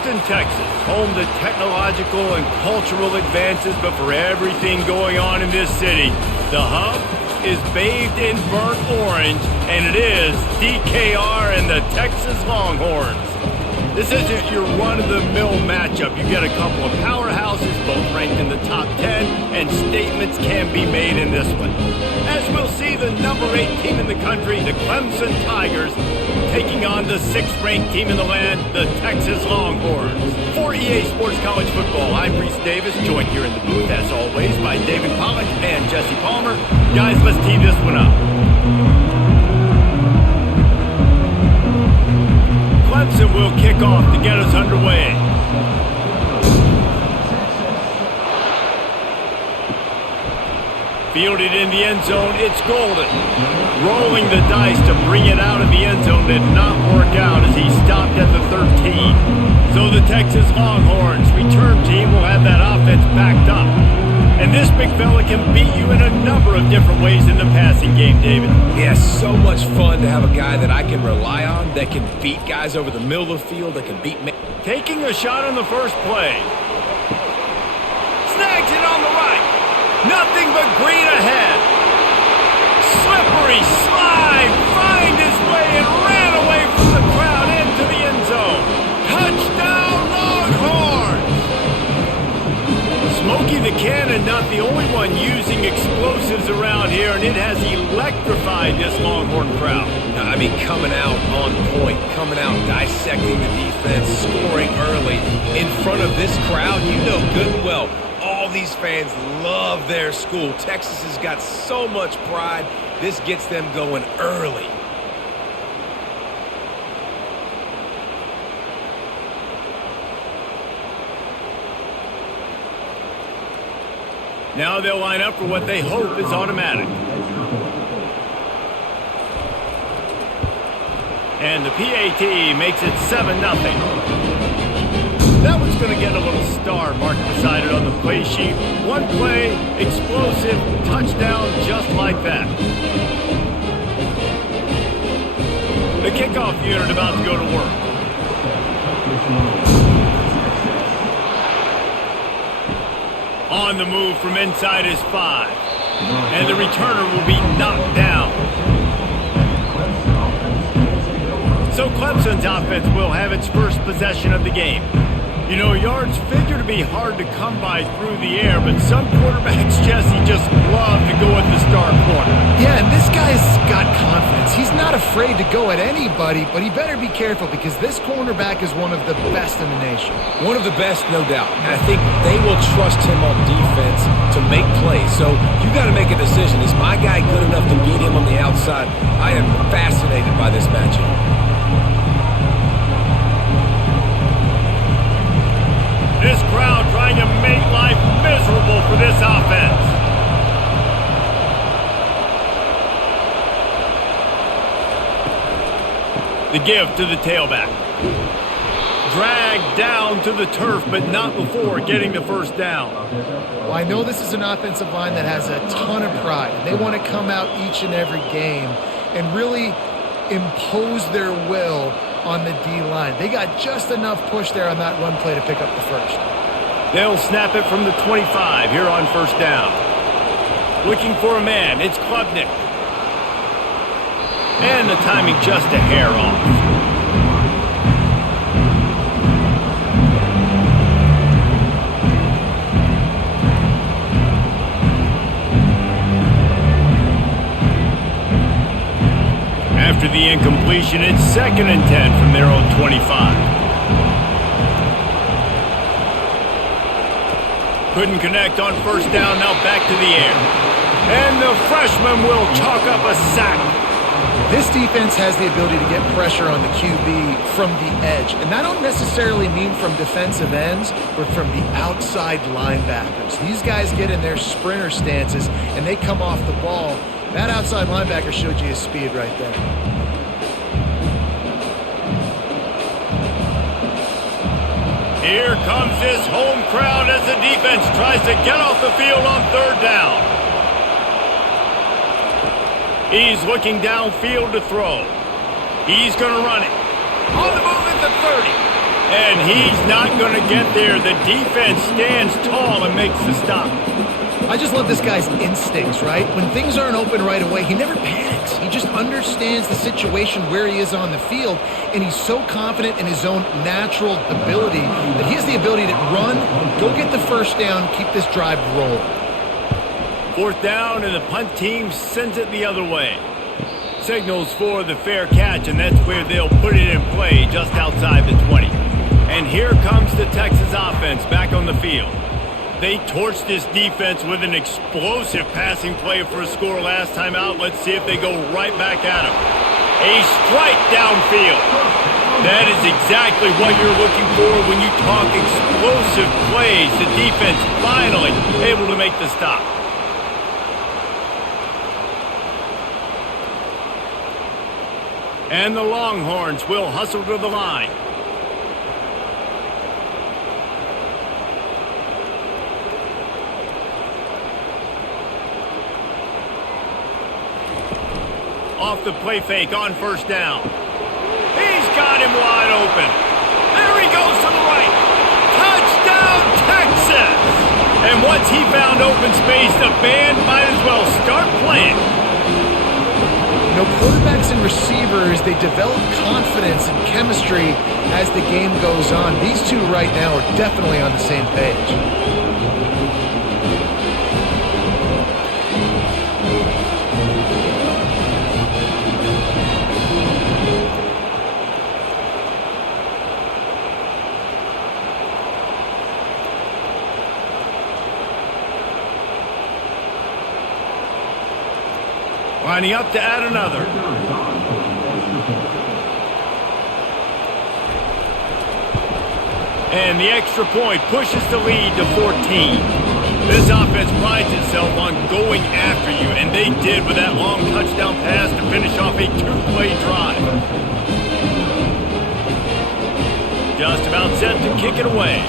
Houston, Texas, home to technological and cultural advances, but for everything going on in this city, the hub is bathed in burnt orange, and it is DKR and the Texas Longhorns. This isn't your run-of-the-mill matchup. You get a couple of powerhouses, both ranked in the top 10, and statements can be made in this one. As we'll see, the number 8 team in the country, the Clemson Tigers, taking on the 6th-ranked team in the land, the Texas Longhorns. For EA Sports College Football, I'm Reese Davis, joined here in the booth, as always, by David Pollack and Jesse Palmer. Guys, let's tee this one up. Clemson will kick off to get us underway. Fielded in the end zone, it's Golden. Rolling the dice to bring it out of the end zone did not work out as he stopped at the 13. So the Texas Longhorns return team will have that offense backed up. And this big fella can beat you in a number of different ways in the passing game, David. Yeah, so much fun to have a guy that I can rely on, that can beat guys over the middle of the field, that can beat me. Taking a shot on the first play. Snags it on the right. Nothing but green ahead. Slippery slide. Find his way and ran away from the crowd into the end zone. Touchdown, Longhorns! Smokey the Cannon, not the only one using explosives around here, and it has electrified this Longhorn crowd. I mean, coming out on point, coming out dissecting the defense, scoring early in front of this crowd. You know good and well, all these fans love their school. Texas has got so much pride. This gets them going early. Now they'll line up for what they hope is automatic. And the PAT makes it 7-0. That one's going to get a little star marked beside it on the play sheet. One play, explosive, touchdown, just like that. The kickoff unit about to go to work. On the move from inside his 5. And the returner will be knocked down. So Clemson's offense will have its first possession of the game. You know, yards figure to be hard to come by through the air, but some quarterbacks, Jesse, just love to go at the star corner. Yeah, and this guy's got confidence. He's not afraid to go at anybody, but he better be careful because this cornerback is one of the best in the nation. One of the best, no doubt. And I think they will trust him on defense to make plays. So you got to make a decision. Is my guy good enough to beat him on the outside? I am fascinated by this matchup. This crowd trying to make life miserable for this offense. The give to the tailback. Dragged down to the turf, but not before getting the first down. Well, I know this is an offensive line that has a ton of pride. They want to come out each and every game and really impose their will on the D-line. They got just enough push there on that run play to pick up the first. They'll snap it from the 25 here on first down. Looking for a man, it's Klubnik. And the timing just a hair off. After the incompletion, it's 2nd and 10 from their own 25. Couldn't connect on first down, now back to the air. And the freshman will chalk up a sack. This defense has the ability to get pressure on the QB from the edge. And that don't necessarily mean from defensive ends, but from the outside linebackers. These guys get in their sprinter stances, and they come off the ball. That outside linebacker showed you his speed right there. Here comes this home crowd as the defense tries to get off the field on third down. He's looking downfield to throw. He's going to run it. On the move at the 30. And he's not going to get there. The defense stands tall and makes the stop. I just love this guy's instincts, right? When things aren't open right away, he never panics. He just understands the situation where he is on the field, and he's so confident in his own natural ability that he has the ability to run, go get the first down, keep this drive rolling. Fourth down, and the punt team sends it the other way. Signals for the fair catch, and that's where they'll put it in play, just outside the 20. And here comes the Texas offense back on the field. They torched this defense with an explosive passing play for a score last time out. Let's see if they go right back at him. A strike downfield. That is exactly what you're looking for when you talk explosive plays. The defense finally able to make the stop. And the Longhorns will hustle to the line. Off the play fake on first down. He's got him wide open. There he goes to the right. Touchdown, Texas! And once he found open space, the band might as well start playing. You know, quarterbacks and receivers, they develop confidence and chemistry as the game goes on. These two right now are definitely on the same page. Lining up to add another. And the extra point pushes the lead to 14. This offense prides itself on going after you, and they did with that long touchdown pass to finish off a two-play drive. Just about set to kick it away.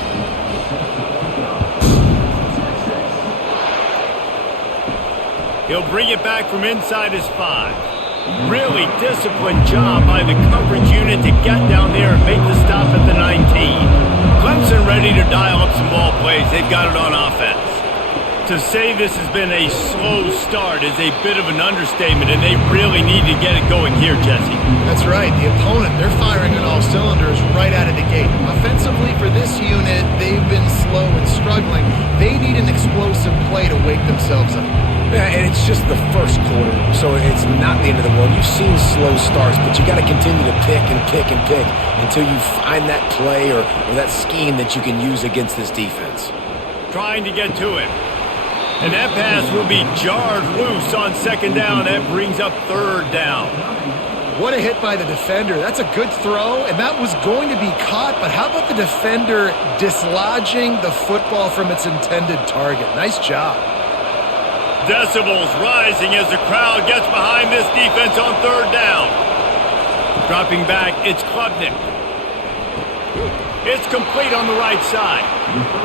He'll bring it back from inside his 5. Really disciplined job by the coverage unit to get down there and make the stop at the 19. Clemson ready to dial up some ball plays. They've got it on offense. To say this has been a slow start is a bit of an understatement, and they really need to get it going here, Jesse. That's right. The opponent, they're firing on all cylinders right out of the gate. Offensively for this unit, they've been slow and struggling. They need an explosive play to wake themselves up. Yeah, and it's just the first quarter, so it's not the end of the world. You've seen slow starts, but you got to continue to pick and pick and pick until you find that play or that scheme that you can use against this defense. Trying to get to him. And that pass will be jarred loose on second down. That brings up third down. What a hit by the defender. That's a good throw, and that was going to be caught, but how about the defender dislodging the football from its intended target? Nice job. Decibels rising as the crowd gets behind this defense on third down. Dropping back, it's Klubnik. It's complete on the right side.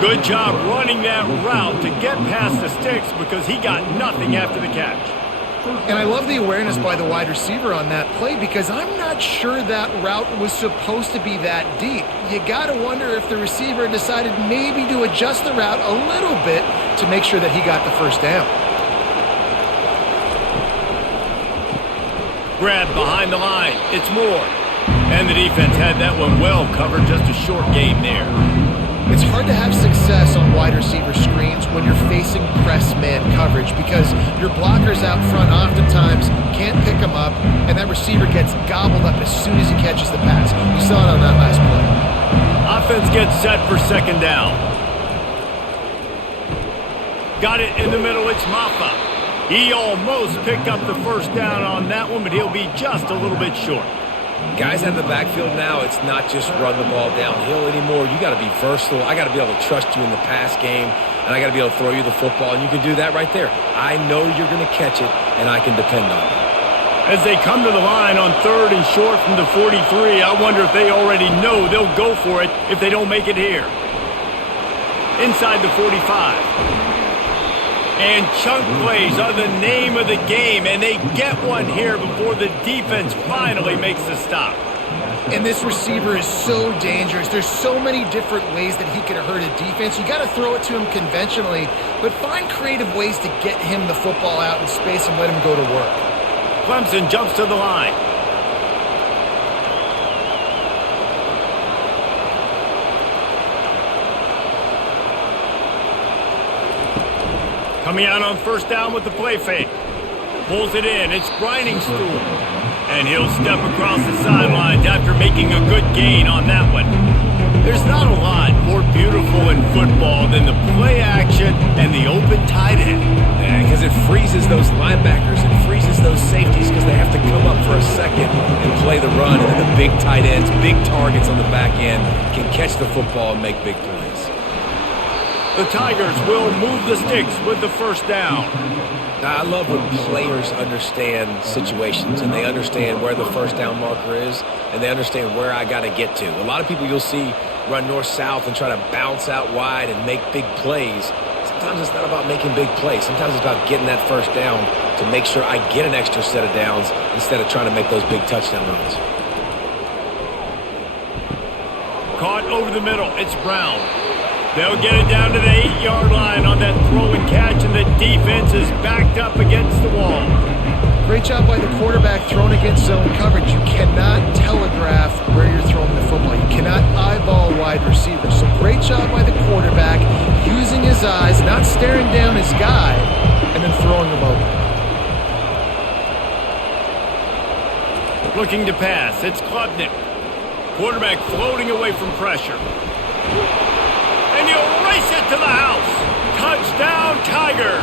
Good job running that route to get past the sticks because he got nothing after the catch. And I love the awareness by the wide receiver on that play because I'm not sure that route was supposed to be that deep. You got to wonder if the receiver decided maybe to adjust the route a little bit to make sure that he got the first down. Grab behind the line. It's Moore. And the defense had that one well covered. Just a short game there. It's hard to have success on wide receiver screens when you're facing press man coverage because your blockers out front oftentimes can't pick them up, and that receiver gets gobbled up as soon as he catches the pass. We saw it on that last play. Offense gets set for second down. Got it in the middle. It's Maffa. He almost picked up the first down on that one, but he'll be just a little bit short. Guys out of the backfield now, it's not just run the ball downhill anymore. You got to be versatile. I got to be able to trust you in the pass game, and I got to be able to throw you the football, and you can do that right there. I know you're going to catch it, and I can depend on it. As they come to the line on third and short from the 43, I wonder if they already know they'll go for it if they don't make it here. Inside the 45. And chunk plays are the name of the game, and they get one here before the defense finally makes the stop. And this receiver is so dangerous. There's so many different ways that he can hurt a defense. You got to throw it to him conventionally, but find creative ways to get him the football out in space and let him go to work. Clemson jumps to the line. Coming out on first down with the play fake. Pulls it in. It's grinding stool. And he'll step across the sidelines after making a good gain on that one. There's not a lot more beautiful in football than the play action and the open tight end. Yeah, because it freezes those linebackers. It freezes those safeties because they have to come up for a second and play the run. And then the big tight ends, big targets on the back end can catch the football and make big plays. The Tigers will move the sticks with the first down. Now, I love when players understand situations and they understand where the first down marker is and they understand where I got to get to. A lot of people you'll see run north-south and try to bounce out wide and make big plays. Sometimes it's not about making big plays. Sometimes it's about getting that first down to make sure I get an extra set of downs instead of trying to make those big touchdown runs. Caught over the middle. It's Brown. They'll get it down to the 8-yard line on that throw and catch, and the defense is backed up against the wall. Great job by the quarterback throwing against zone coverage. You cannot telegraph where you're throwing the football. You cannot eyeball wide receivers. So great job by the quarterback using his eyes, not staring down his guy, and then throwing him open. Looking to pass. It's Klubnik. Quarterback floating away from pressure. And he'll race it to the house. Touchdown, Tigers.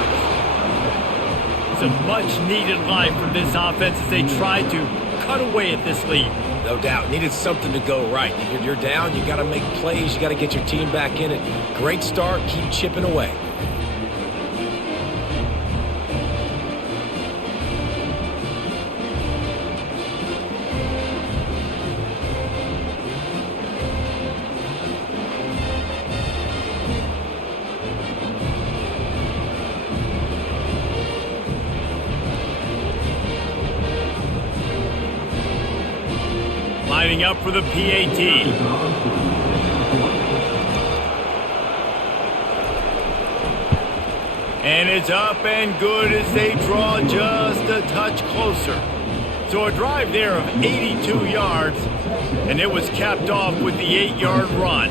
It's a much-needed life from this offense as they try to cut away at this lead. No doubt. Needed something to go right. You're down. You got to make plays. You got to get your team back in it. Great start. Keep chipping away. Lining up for the PAT. And it's up and good as they draw just a touch closer. So a drive there of 82 yards, and it was capped off with the 8-yard run.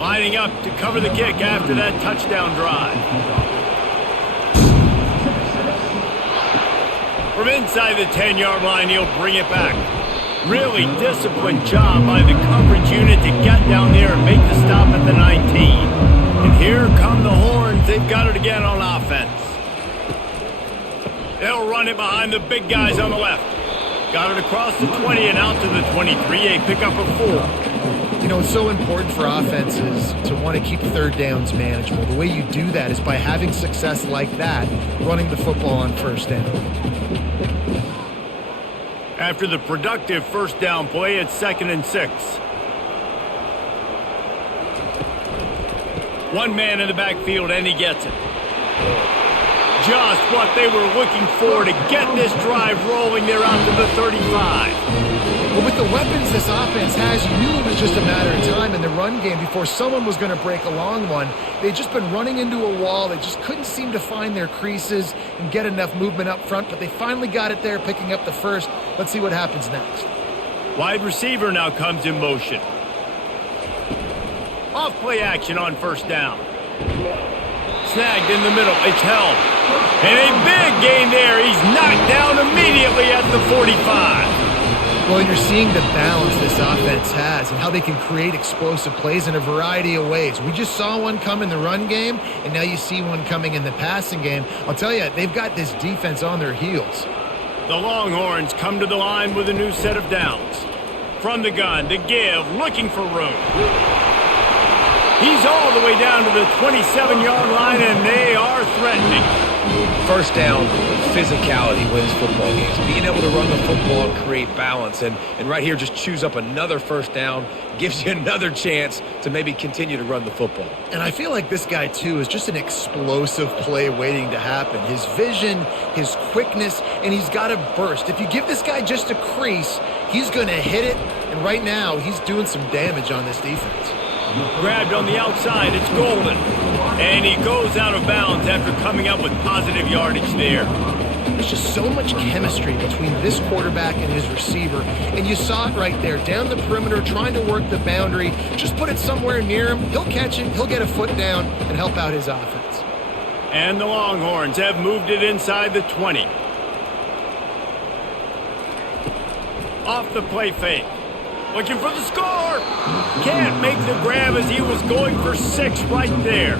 Lining up to cover the kick after that touchdown drive. From inside the 10-yard line, he'll bring it back. Really disciplined job by the coverage unit to get down there and make the stop at the 19. And here come the horns. They've got it again on offense. They'll run it behind the big guys on the left. Got it across the 20 and out to the 23. A pickup of 4. You know, it's so important for offenses to want to keep third downs manageable. The way you do that is by having success like that, running the football on first down. After the productive first down play, it's 2nd and 6. One man in the backfield, and he gets it. Just what they were looking for to get this drive rolling there out to the 35. Well, with the weapons this offense has, you knew it was just a matter of time in the run game before someone was going to break a long one. They'd just been running into a wall. They just couldn't seem to find their creases and get enough movement up front, but they finally got it there, picking up the first. Let's see what happens next. Wide receiver now comes in motion. Off play action on first down. Snagged in the middle. It's held. And a big gain there. He's knocked down immediately at the 45. Well, you're seeing the balance this offense has and how they can create explosive plays in a variety of ways. We just saw one come in the run game, and now you see one coming in the passing game. I'll tell you, they've got this defense on their heels. The Longhorns come to the line with a new set of downs. From the gun, to give, looking for room. He's all the way down to the 27-yard line, and they are threatening. First down, physicality wins football games. Being able to run the football and create balance. And right here, just choose up another first down, gives you another chance to maybe continue to run the football. And I feel like this guy, too, is just an explosive play waiting to happen. His vision, his quickness, and he's got a burst. If you give this guy just a crease, He's going to hit it, and right now he's doing some damage on this defense. Grabbed on the outside, it's Golden. And he goes out of bounds after coming up with positive yardage there. There's just so much chemistry between this quarterback and his receiver, and you saw it right there, down the perimeter, trying to work the boundary. Just put it somewhere near him, he'll catch it, he'll get a foot down, and help out his offense. And the Longhorns have moved it inside the 20. Off the play fake. Looking for the score. Can't make the grab as he was going for 6 right there.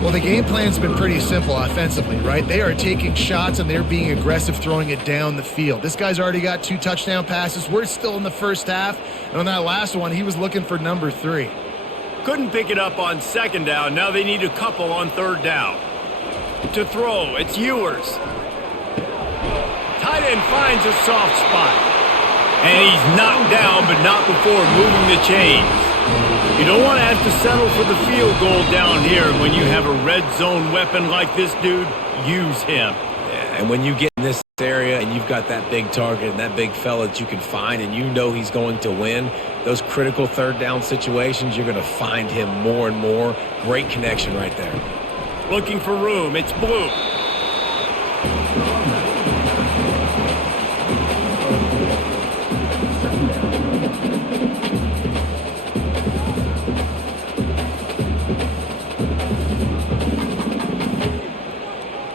Well, the game plan's been pretty simple offensively, right? They are taking shots and they're being aggressive, throwing it down the field. This guy's already got 2 touchdown passes. We're still in the first half. And on that last one, he was looking for number 3. Couldn't pick it up on 2nd down. Now they need a couple on 3rd down. To throw, it's Ewers. Tight end finds a soft spot. And he's knocked down, but not before moving the chains. You don't want to have to settle for the field goal down here. When you have a red zone weapon like this dude, use him. Yeah, and when you get in this area and you've got that big target and that big fella that you can find and you know he's going to win, those critical 3rd down situations, you're going to find him more and more. Great connection right there. Looking for room, it's Blue.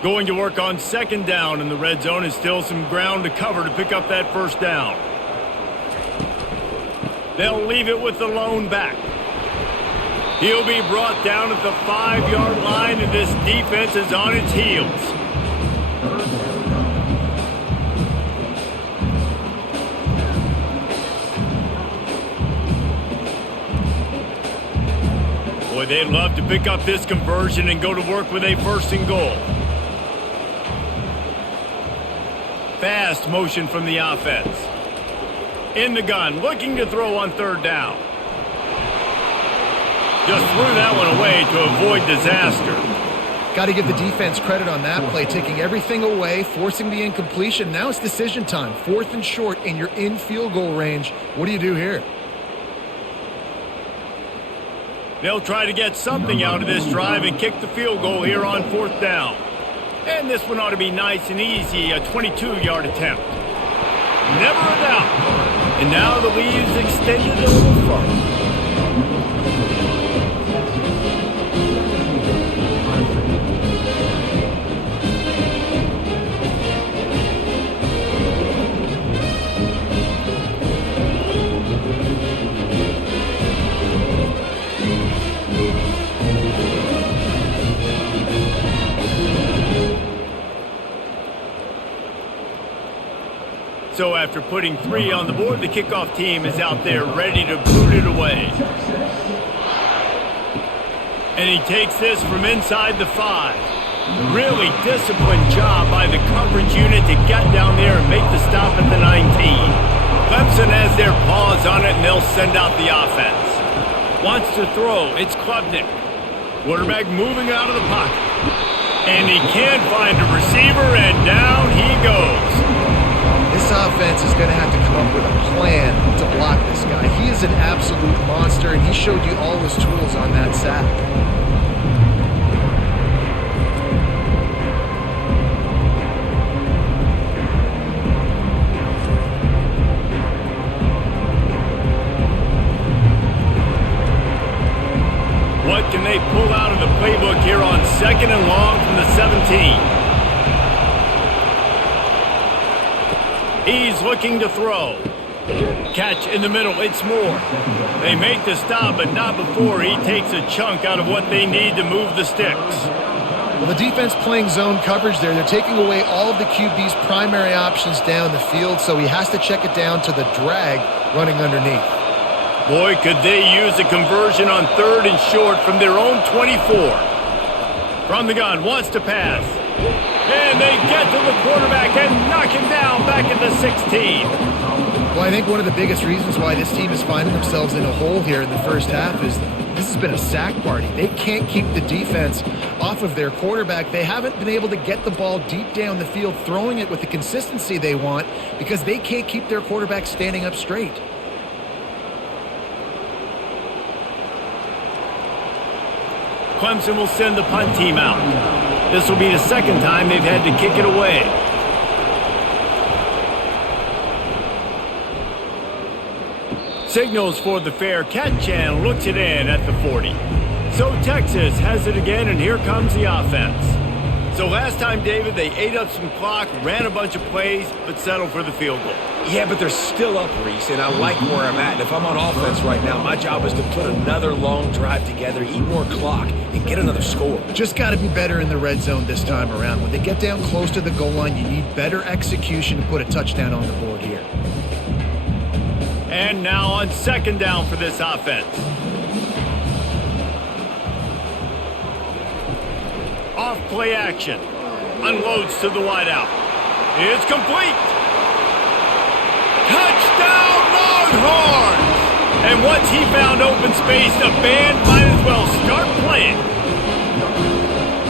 Going to work on 2nd down in the red zone, and still some ground to cover to pick up that 1st down. They'll leave it with the lone back. He'll be brought down at the 5-yard line, and this defense is on its heels. Boy, they'd love to pick up this conversion and go to work with a 1st and goal. Fast motion from the offense. In the gun, looking to throw on 3rd down. Just threw that one away to avoid disaster. Got to give the defense credit on that play, taking everything away, forcing the incompletion. Now it's decision time. 4th and short, and you're in field goal range. What do you do here? They'll try to get something out of this drive and kick the field goal here on 4th down. And this one ought to be nice and easy, a 22-yard attempt. Never a doubt. And now the lead is extended a little further. So after putting 3 on the board, the kickoff team is out there ready to boot it away. And he takes this from inside the 5. Really disciplined job by the coverage unit to get down there and make the stop at the 19. Clemson has their paws on it, and they'll send out the offense. Wants to throw, it's Klubnik. Quarterback moving out of the pocket. And he can't find a receiver, and down he goes. This offense is going to have to come up with a plan to block this guy. He is an absolute monster, and he showed you all his tools on that sack. What can they pull out of the playbook here on 2nd and long from the 17? He's looking to throw. Catch in the middle, it's Moore. They make the stop, but not before he takes a chunk out of what they need to move the sticks. Well, the defense playing zone coverage there. They're taking away all of the QB's primary options down the field, so he has to check it down to the drag running underneath. Boy, could they use a conversion on 3rd and short from their own 24. From the gun, wants to pass. And they get to the quarterback and knock him down back at the 16. Well, I think one of the biggest reasons why this team is finding themselves in a hole here in the first half is This has been a sack party. They can't keep the defense off of their quarterback. They haven't been able to get the ball deep down the field, throwing it with the consistency they want because they can't keep their quarterback standing up straight. Clemson will send the punt team out. This will be the second time they've had to kick it away. Signals for the fair catch and looks it in at the 40. So Texas has it again, and here comes the offense. So last time, David, they ate up some clock, ran a bunch of plays, but settled for the field goal. Yeah, but they're still up, Reese, and I like where I'm at. And if I'm on offense right now, my job is to put another long drive together, eat more clock, and get another score. Just got to be better in the red zone this time around. When they get down close to the goal line, you need better execution to put a touchdown on the board here. And now on second down for this offense. Off play action. Unloads to the wideout. It's complete. Touchdown Longhorns! And once he found open space, the band might as well start playing.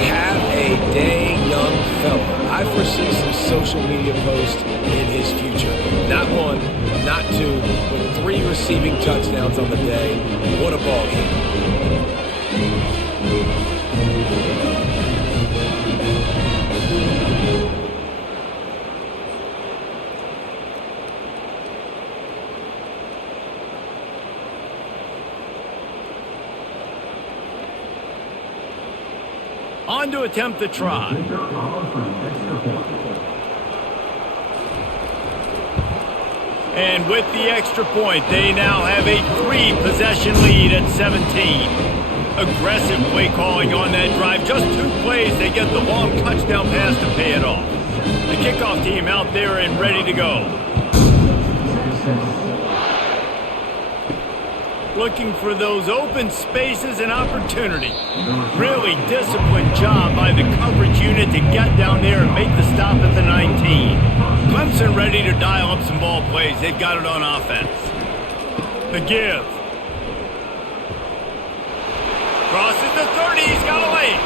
Have a day, young fella. I foresee some social media posts in his future. Not one, not two, but 3 receiving touchdowns on the day. What a ball game. On to attempt the try. And with the extra point, they now have a 3-possession lead at 17. Aggressive play calling on that drive. Just 2 plays, they get the long touchdown pass to pay it off. The kickoff team out there and ready to go. Looking for those open spaces and opportunity. Really disciplined job by the coverage unit to get down there and make the stop at the 19. Clemson ready to dial up some ball plays. They've got it on offense. The give. Crosses the 30. He's got a lane.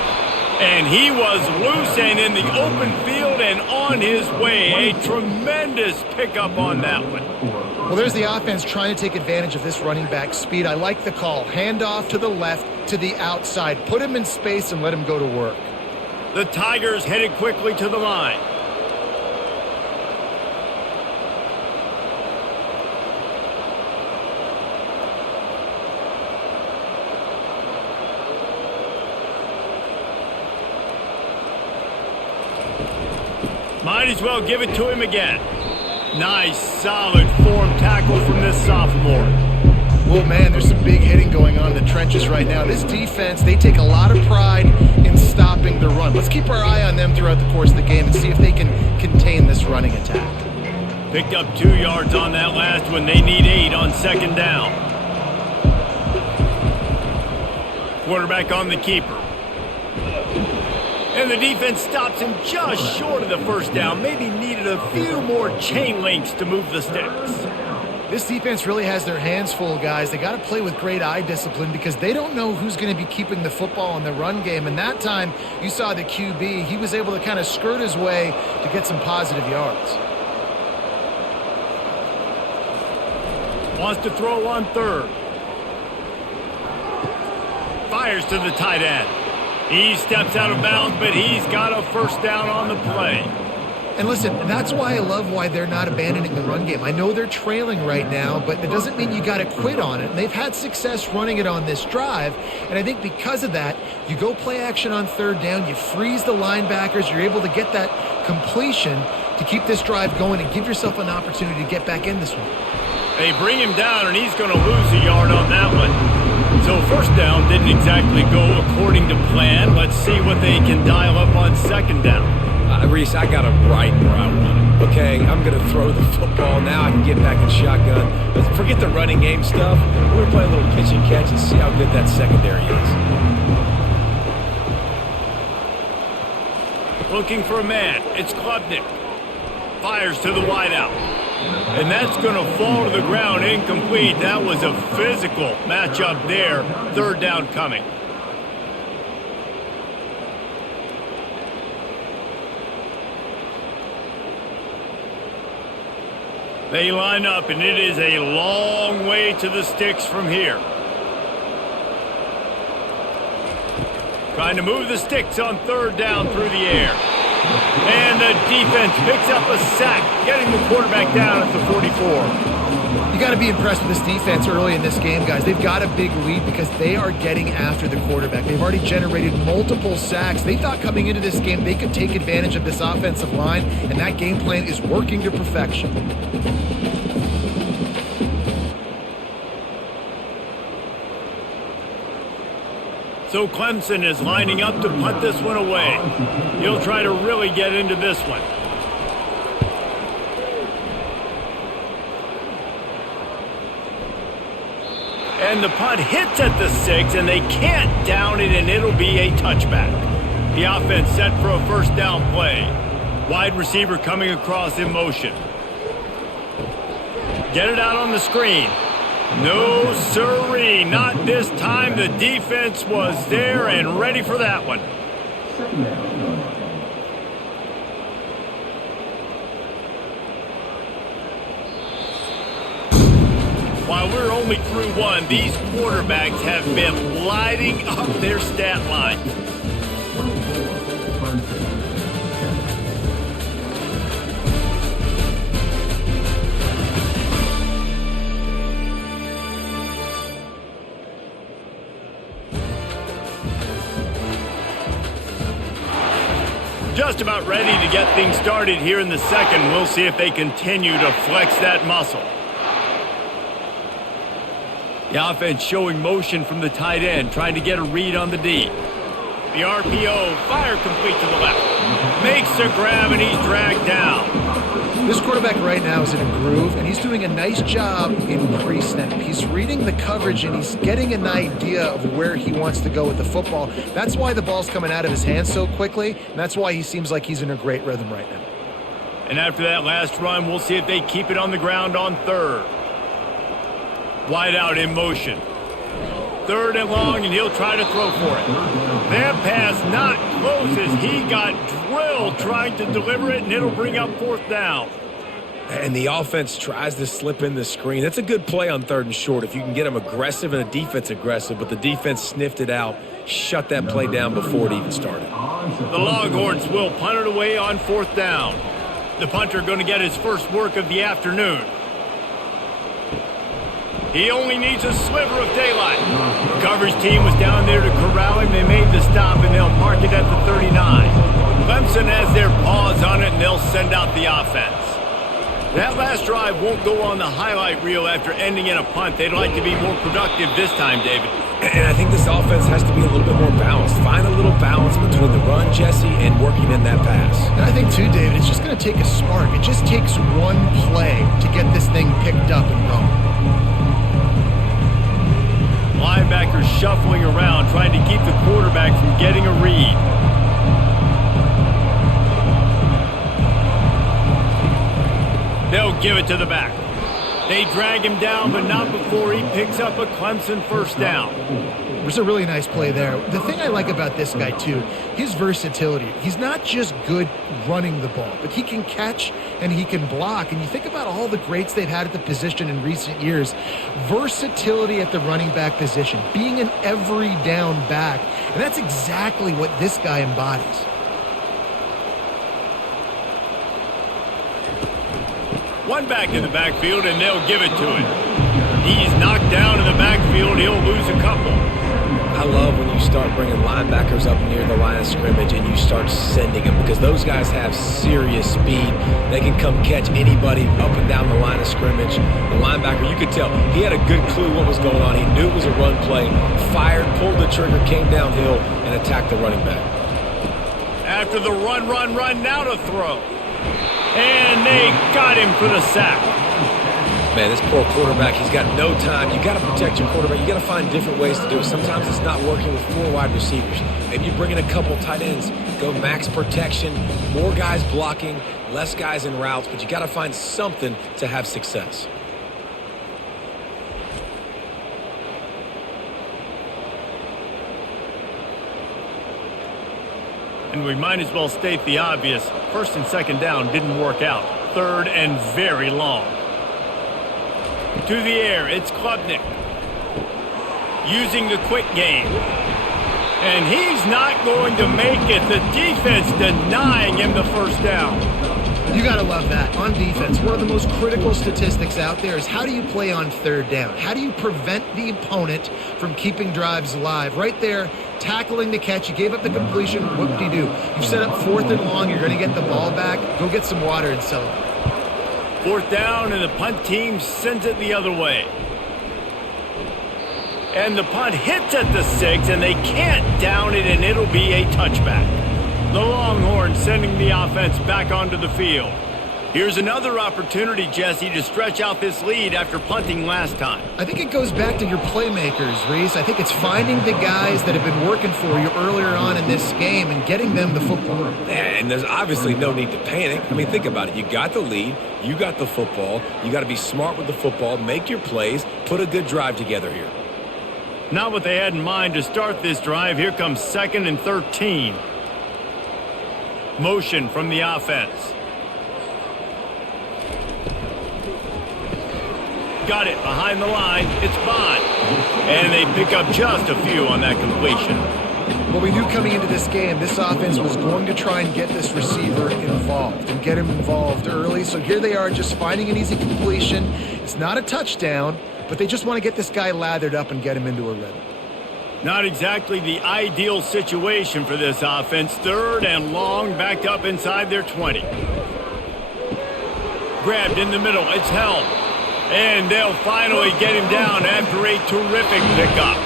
And he was loose and in the open field and on his way. A tremendous pickup on that one. Well, there's the offense trying to take advantage of this running back speed. I like the call. Handoff to the left, to the outside. Put him in space and let him go to work. The Tigers headed quickly to the line. Might as well give it to him again. Nice, solid form tackle from this sophomore. Well, man, there's some big hitting going on in the trenches right now. This defense, they take a lot of pride in stopping the run. Let's keep our eye on them throughout the course of the game and see if they can contain this running attack. Picked up 2 yards on that last one. They need 8 on second down. Quarterback on the keeper. And the defense stops him just short of the first down. Maybe needed a few more chain links to move the sticks. This defense really has their hands full, guys. They got to play with great eye discipline because they don't know who's going to be keeping the football in the run game. And that time, you saw the QB. He was able to kind of skirt his way to get some positive yards. Wants to throw on third. Fires to the tight end. He steps out of bounds, but he's got a first down on the play. And listen, that's why I love why they're not abandoning the run game. I know they're trailing right now, but that doesn't mean you got to quit on it. And they've had success running it on this drive, and I think because of that, you go play action on third down, you freeze the linebackers, you're able to get that completion to keep this drive going and give yourself an opportunity to get back in this one. They bring him down, and he's going to lose a yard on that one. So first down didn't exactly go according to plan. Let's see what they can dial up on second down. Reese, I got him right where I want him. Okay, I'm going to throw the football. Now I can get back in shotgun. Let's forget the running game stuff. We're going to play a little pitch and catch and see how good that secondary is. Looking for a man. It's Klubnik. Fires to the wideout. And that's going to fall to the ground incomplete. That was a physical matchup there. Third down coming. They line up, and it is a long way to the sticks from here. Trying to move the sticks on third down through the air. And the defense picks up a sack, getting the quarterback down at the 44. You got to be impressed with this defense early in this game, guys. They've got a big lead because they are getting after the quarterback. They've already generated multiple sacks. They thought coming into this game they could take advantage of this offensive line, and that game plan is working to perfection. So Clemson is lining up to punt this one away. He'll try to really get into this one. And the punt hits at the 6, and they can't down it, and it'll be a touchback. The offense set for a first down play. Wide receiver coming across in motion. Get it out on the screen. No siree, not this time. The defense was there and ready for that one. While we're only through one, these quarterbacks have been lighting up their stat line. Just about ready to get things started here in the second. We'll see if they continue to flex that muscle. The offense showing motion from the tight end, trying to get a read on the D. The RPO, fire complete to the left. Makes a grab, and he's dragged down. This quarterback right now is in a groove, and he's doing a nice job in pre-snap. He's reading the coverage, and he's getting an idea of where he wants to go with the football. That's why the ball's coming out of his hands so quickly, and that's why he seems like he's in a great rhythm right now. And after that last run, we'll see if they keep it on the ground on third. Wide out in motion. Third and long, and he'll try to throw for it. That pass not close as he got drilled trying to deliver it, and it'll bring up fourth down. And the offense tries to slip in the screen. That's a good play on third and short if you can get them aggressive and a defense aggressive, but the defense sniffed it out, shut that play down before it even started. The Longhorns will punt it away on fourth down. The punter going to get his first work of the afternoon. He only needs a sliver of daylight. The coverage team was down there to corral him. They made the stop, and they'll mark it at the 39. Clemson has their paws on it, and they'll send out the offense. That last drive won't go on the highlight reel after ending in a punt. They'd like to be more productive this time, David. And I think this offense has to be a little bit more balanced. Find a little balance between the run, Jesse, and working in that pass. And I think, too, David, it's just going to take a spark. It just takes one play to get this thing picked up and going. Linebackers shuffling around, trying to keep the quarterback from getting a read. They'll give it to the back. They drag him down, but not before he picks up a Clemson first down. It was a really nice play there. The thing I like about this guy, too, his versatility. He's not just good running the ball, but he can catch and he can block. And you think about all the greats they've had at the position in recent years. Versatility at the running back position, being an every down back. And that's exactly what this guy embodies. One back in the backfield, and they'll give it to him. He's knocked down in the backfield. He'll lose a couple. I love when you start bringing linebackers up near the line of scrimmage and you start sending them because those guys have serious speed. They can come catch anybody up and down the line of scrimmage. The linebacker, you could tell, he had a good clue what was going on. He knew it was a run play, fired, pulled the trigger, came downhill, and attacked the running back. After the run, now to throw. And they got him for the sack. Man, this poor quarterback, he's got no time. You got to protect your quarterback. You got to find different ways to do it. Sometimes it's not working with 4 wide receivers. Maybe you bring in a couple tight ends, go max protection, more guys blocking, less guys in routes, but you got to find something to have success. And we might as well state the obvious. First and second down didn't work out. Third and very long. To the air, it's Klubnik. Using the quick game. And he's not going to make it. The defense denying him the first down. You got to love that. On defense, one of the most critical statistics out there is how do you play on third down? How do you prevent the opponent from keeping drives alive? Right there, tackling the catch. You gave up the completion. Whoop-de-doo. You've set up fourth and long. You're going to get the ball back. Go get some water and celebrate. Fourth down, and the punt team sends it the other way. And the punt hits at the 6, and they can't down it, and it'll be a touchback. The Longhorns sending the offense back onto the field. Here's another opportunity, Jesse, to stretch out this lead after punting last time. I think it goes back to your playmakers, Reese. I think it's finding the guys that have been working for you earlier on in this game and getting them the football. And there's obviously no need to panic. I mean, think about it. You got the lead. You got the football. You got to be smart with the football, make your plays, put a good drive together here. Not what they had in mind to start this drive. Here comes 2nd and 13. Motion from the offense. Got it behind the line. It's Bond. And they pick up just a few on that completion. Well, we knew coming into this game, this offense was going to try and get this receiver involved and get him involved early. So here they are just finding an easy completion. It's not a touchdown, but they just want to get this guy lathered up and get him into a rhythm. Not exactly the ideal situation for this offense. 3rd and long, backed up inside their 20. Grabbed in the middle. It's held. And they'll finally get him down after a terrific pickup.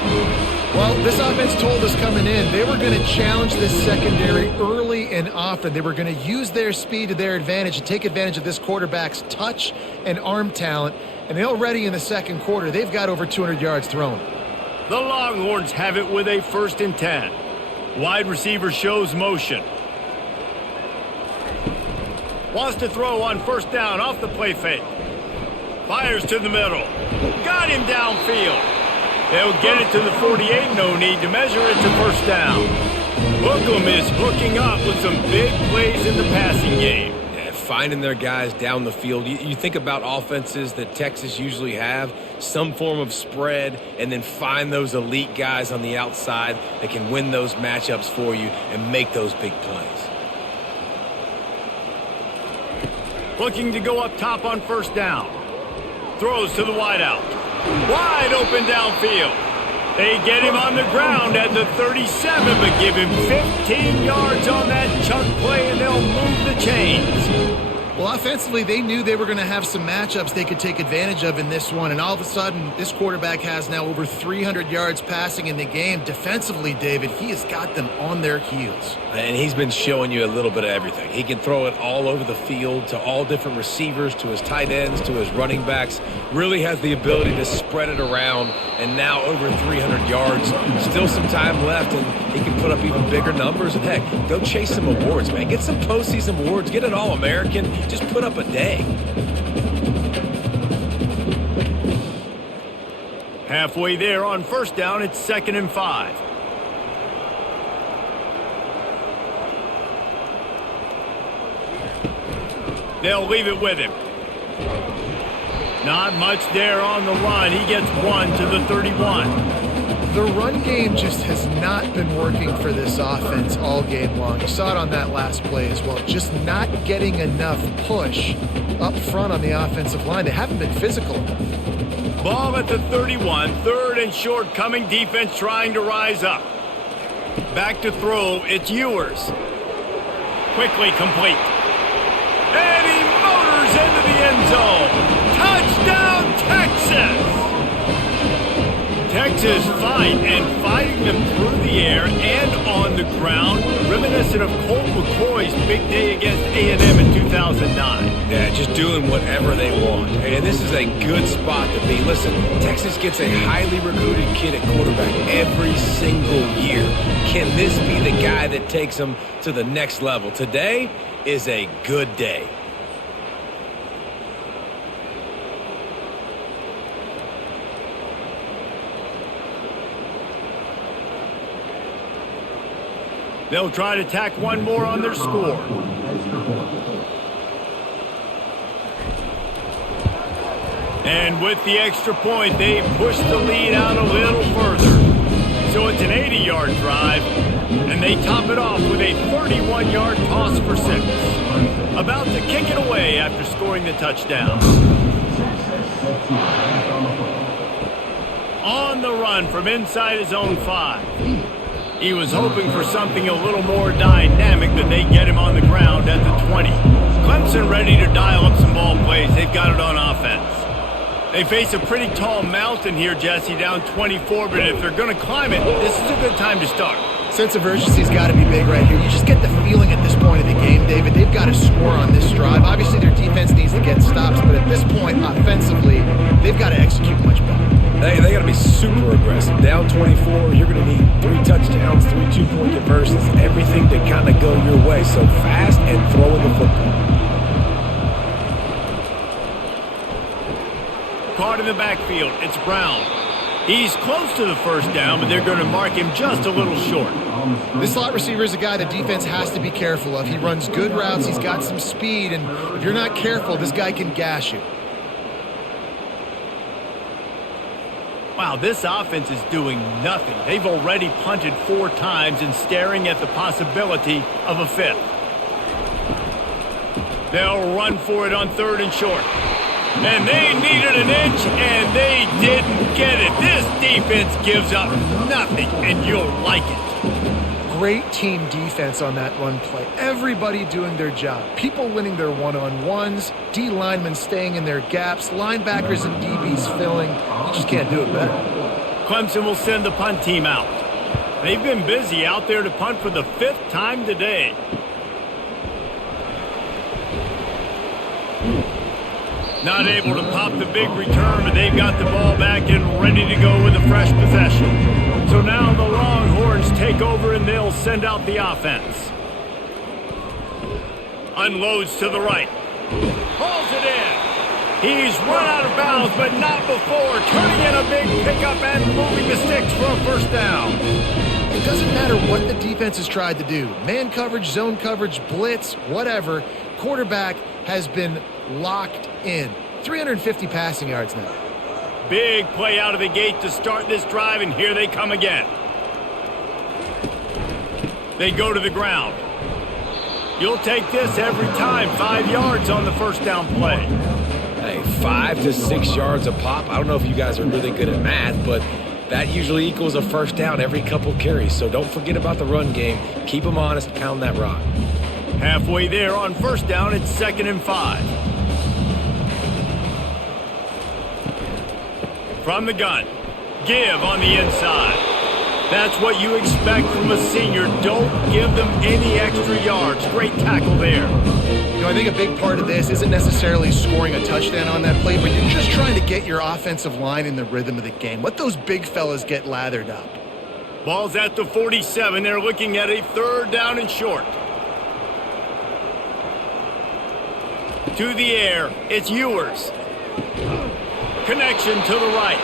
Well, this offense told us coming in they were going to challenge this secondary early and often. They were going to use their speed to their advantage and take advantage of this quarterback's touch and arm talent. And already in the second quarter, they've got over 200 yards thrown. The Longhorns have it with a 1st and 10. Wide receiver shows motion. Wants to throw on 1st down off the play fake. Fires to the middle. Got him downfield. They'll get it to the 48. No need to measure. It's a 1st down. Hookem is hooking up with some big plays in the passing game. Finding their guys down the field. You think about offenses that Texas usually have, some form of spread, and then find those elite guys on the outside that can win those matchups for you and make those big plays. Looking to go up top on 1st down. Throws to the wideout. Wide open downfield. They get him on the ground at the 37, but give him 15 yards on that chunk play, and they'll move the chains. Well, offensively, they knew they were going to have some matchups they could take advantage of in this one, and all of a sudden, this quarterback has now over 300 yards passing in the game. Defensively, David, he has got them on their heels. And he's been showing you a little bit of everything. He can throw it all over the field to all different receivers, to his tight ends, to his running backs. Really has the ability to spread it around, and now over 300 yards. Still some time left, and he can put up even bigger numbers. And heck, go chase some awards, man. Get some postseason awards. Get an All-American. Just put up a day. Halfway there on 1st down, it's 2nd and 5. They'll leave it with him. Not much there on the run. He gets 1 to the 31. The run game just has not been working for this offense all game long. You saw it on that last play as well. Just not getting enough push up front on the offensive line. They haven't been physical enough. Ball at the 31. 3rd and short coming. Defense trying to rise up. Back to throw. It's Ewers. Quickly complete. And he motors into the end zone. Touchdown, Texas! Texas fighting them through the air and on the ground, reminiscent of Colt McCoy's big day against A&M in 2009. Yeah, just doing whatever they want. And this is a good spot to be. Listen, Texas gets a highly recruited kid at quarterback every single year. Can this be the guy that takes them to the next level? Today is a good day. They'll try to tack one more on their score. And with the extra point, they push the lead out a little further. So it's an 80-yard drive, and they top it off with a 31-yard toss for 6. About to kick it away after scoring the touchdown. On the run from inside his own 5. He was hoping for something a little more dynamic, but they get him on the ground at the 20. Clemson ready to dial up some ball plays. They've got it on offense. They face a pretty tall mountain here, Jesse, down 24, but if they're going to climb it, this is a good time to start. Sense of urgency's got to be big right here. You just get the feeling at this point of the game, David. They've got to score on this drive. Obviously, their defense needs to get stops, but at this point, offensively, they've got to execute much better. They got to be super aggressive. Down 24, you're going to need 3 touchdowns, 3 2-point conversions, everything to kind of go your way. So fast and throwing the football. Caught in the backfield, it's Brown. He's close to the first down, but they're going to mark him just a little short. This slot receiver is a guy the defense has to be careful of. He runs good routes, he's got some speed, and if you're not careful, this guy can gash you. Wow, this offense is doing nothing. They've already punted 4 times and staring at the possibility of a 5th. They'll run for it on 3rd and short. And they needed an inch, and they didn't get it. This defense gives up nothing, and you'll like it. Great team defense on that run play. Everybody doing their job. People winning their one-on-ones, D linemen staying in their gaps, linebackers and DBs filling. You just can't do it better. Clemson will send the punt team out. They've been busy out there to punt for the 5th time today. Not able to pop the big return, but they've got the ball back and ready to go with a fresh possession. So now the Longhorns take over and they'll send out the offense. Unloads to the right. Hauls it in. He's run out of bounds, but not before turning in a big pickup and moving the sticks for a first down. It doesn't matter what the defense has tried to do. Man coverage, zone coverage, blitz, whatever. Quarterback has been locked in. 350 passing yards now. Big play out of the gate to start this drive, and here they come again. They go to the ground. You'll take this every time. 5 yards on the first down play. Hey, 5 to 6 yards a pop. I don't know if you guys are really good at math, but that usually equals a first down every couple carries. So don't forget about the run game. Keep them honest. Pound that rock. Halfway there on first down, it's 2nd and 5. From the gun, give on the inside. That's what you expect from a senior. Don't give them any extra yards. Great tackle there. You know, I think a big part of this isn't necessarily scoring a touchdown on that play, but you're just trying to get your offensive line in the rhythm of the game. Let those big fellas get lathered up. Ball's at the 47. They're looking at a 3rd down and short. To the air, it's Ewers. Connection to the right.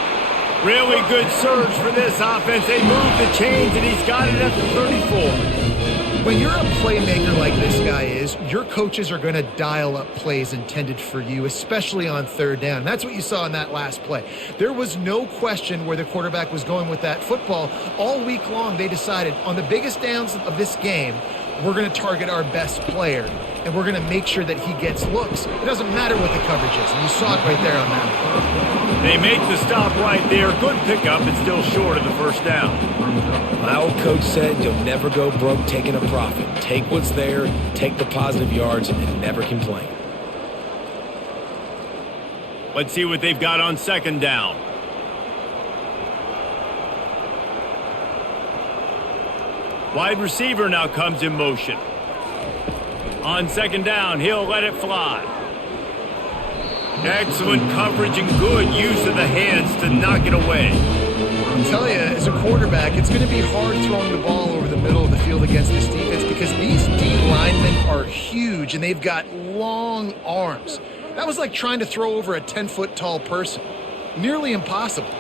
Really good surge for this offense. They move the chains, and he's got it at the 34. When you're a playmaker like this guy is, your coaches are going to dial up plays intended for you, especially on 3rd down. And that's what you saw in that last play. There was no question where the quarterback was going with that football. All week long, they decided on the biggest downs of this game, we're going to target our best player, and we're going to make sure that he gets looks. It doesn't matter what the coverage is, and you saw it right there on that. They make the stop right there. Good pickup. It's still short of the first down. My old coach said you'll never go broke taking a profit. Take what's there, take the positive yards, and never complain. Let's see what they've got on 2nd down. Wide receiver now comes in motion. On 2nd down, he'll let it fly. Excellent coverage and good use of the hands to knock it away. I'll tell you, as a quarterback, it's going to be hard throwing the ball over the middle of the field against this defense because these D linemen are huge and they've got long arms. That was like trying to throw over a 10-foot tall person. Nearly impossible.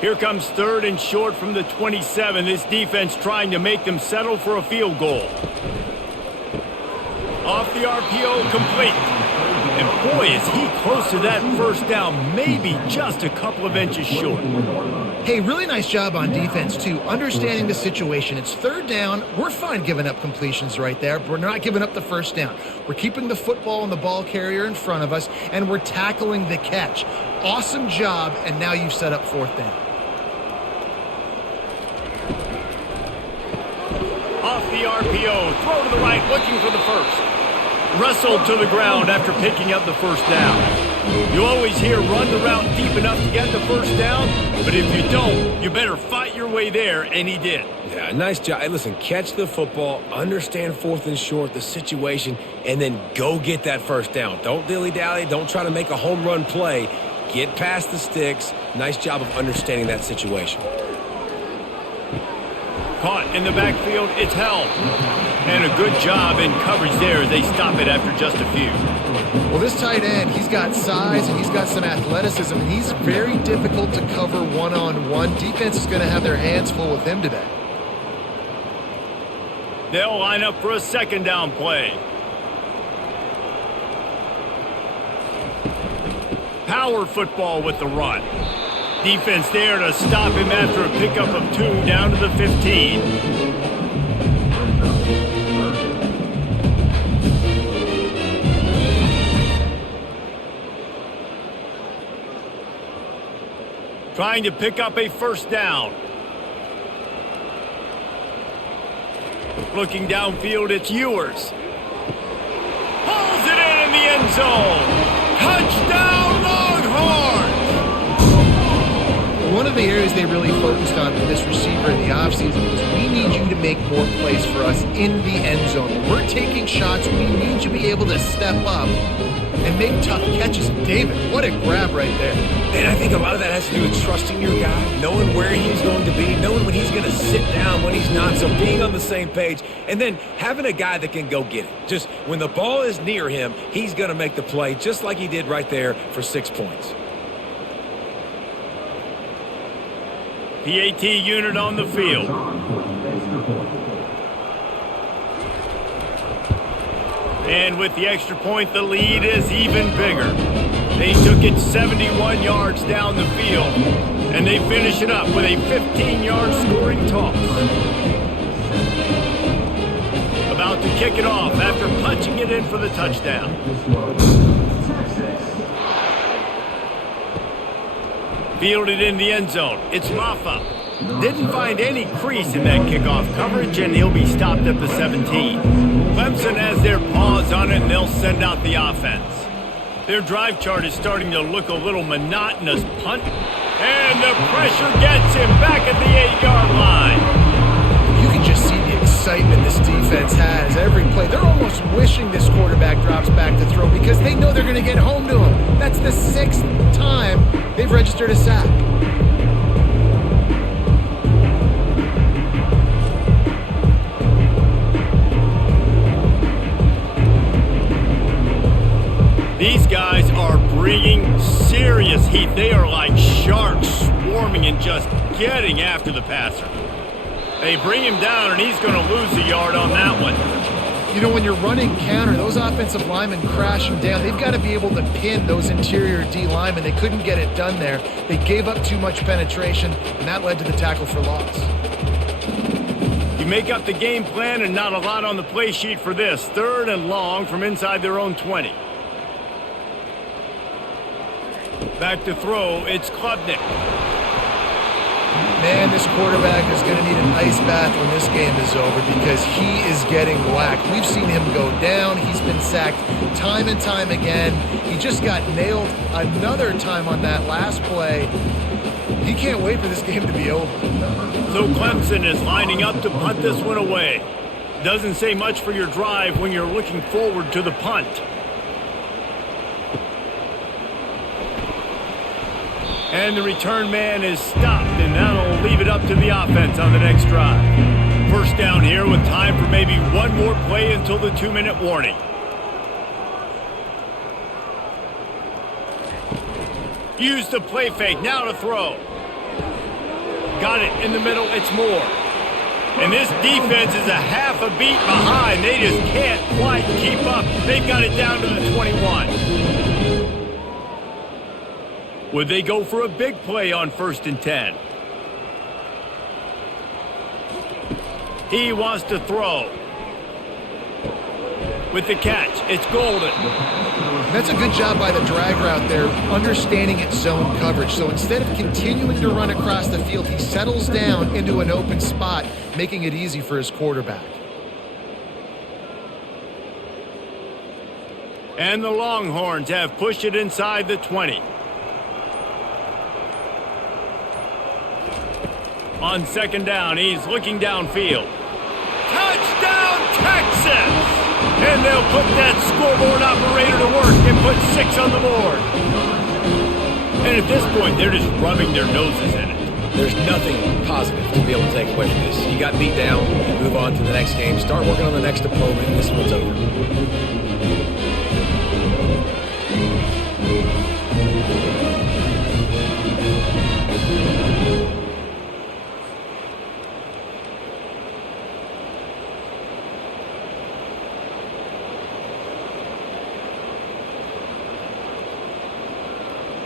Here comes 3rd and short from the 27. This defense trying to make them settle for a field goal. Off the RPO, complete. And boy, is he close to that first down, maybe just a couple of inches short. Hey, really nice job on defense, too, understanding the situation. It's 3rd down. We're fine giving up completions right there, but we're not giving up the first down. We're keeping the football and the ball carrier in front of us, and we're tackling the catch. Awesome job, and now you've set up 4th down. Off the RPO, throw to the right, looking for the first. Wrestled to the ground after picking up the first down. You always hear run the route deep enough to get the first down, but if you don't, you better fight your way there, and he did. Yeah, nice job. Hey, listen, catch the football, understand 4th and short, the situation, and then go get that first down. Don't dilly-dally. Don't try to make a home run play. Get past the sticks. Nice job of understanding that situation. Caught in the backfield, it's held. And a good job in coverage there as they stop it after just a few. Well, this tight end, he's got size and he's got some athleticism, and he's very difficult to cover one-on-one. Defense is going to have their hands full with him today. They'll line up for a 2nd down play. Power football with the run. Defense there to stop him after a pickup of 2 down to the 15. Trying to pick up a first down. Looking downfield, it's Ewers. Pulls it in the end zone. Touchdown, Longhorns! One of the areas they really focused on for this receiver in the offseason was we need you to make more plays for us in the end zone. When we're taking shots, we need you to be able to step up and make tough catches. David, what a grab right there. And I think a lot of that has to do with trusting your guy, knowing where he's going to be, knowing when he's going to sit down, when he's not, so being on the same page, and then having a guy that can go get it. Just when the ball is near him, he's going to make the play just like he did right there for 6 points. PAT unit on the field. And with the extra point, the lead is even bigger. They took it 71 yards down the field, and they finish it up with a 15-yard scoring toss. About to kick it off after punching it in for the touchdown. Fielded in the end zone. It's Maffa. Didn't find any crease in that kickoff coverage, and he'll be stopped at the 17. Clemson has their paws on it, and they'll send out the offense. Their drive chart is starting to look a little monotonous. Punt, and the pressure gets him back at the 8-yard line. You can just see the excitement this defense has every play. They're almost wishing this quarterback drops back to throw because they know they're going to get home to him. That's the 6th time they've registered a sack. These guys are bringing serious heat. They are like sharks swarming and just getting after the passer. They bring him down, and he's going to lose a yard on that one. You know, when you're running counter, those offensive linemen crashing down, they've got to be able to pin those interior D linemen. They couldn't get it done there. They gave up too much penetration, and that led to the tackle for loss. You make up the game plan, and not a lot on the play sheet for this. 3rd and long from inside their own 20. Back to throw, it's Klubnik. Man, this quarterback is going to need an ice bath when this game is over because he is getting whacked. We've seen him go down. He's been sacked time and time again. He just got nailed another time on that last play. He can't wait for this game to be over. So Clemson is lining up to punt this one away. Doesn't say much for your drive when you're looking forward to the punt. And the return man is stopped, and that'll leave it up to the offense on the next drive. First down here with time for maybe one more play until the 2-minute warning. Use the play fake, now to throw. Got it in the middle, it's more. And this defense is a half a beat behind. They just can't quite keep up. They've got it down to the 21. Would they go for a big play on 1st and 10? He wants to throw. With the catch, it's Golden. That's a good job by the drag route there, understanding its zone coverage. So instead of continuing to run across the field, he settles down into an open spot, making it easy for his quarterback. And the Longhorns have pushed it inside the 20. On 2nd down, he's looking downfield. Touchdown, Texas! And they'll put that scoreboard operator to work and put 6 on the board. And at this point, they're just rubbing their noses in it. There's nothing positive to be able to take away from this. You got beat down, you move on to the next game, start working on the next opponent, and this one's over.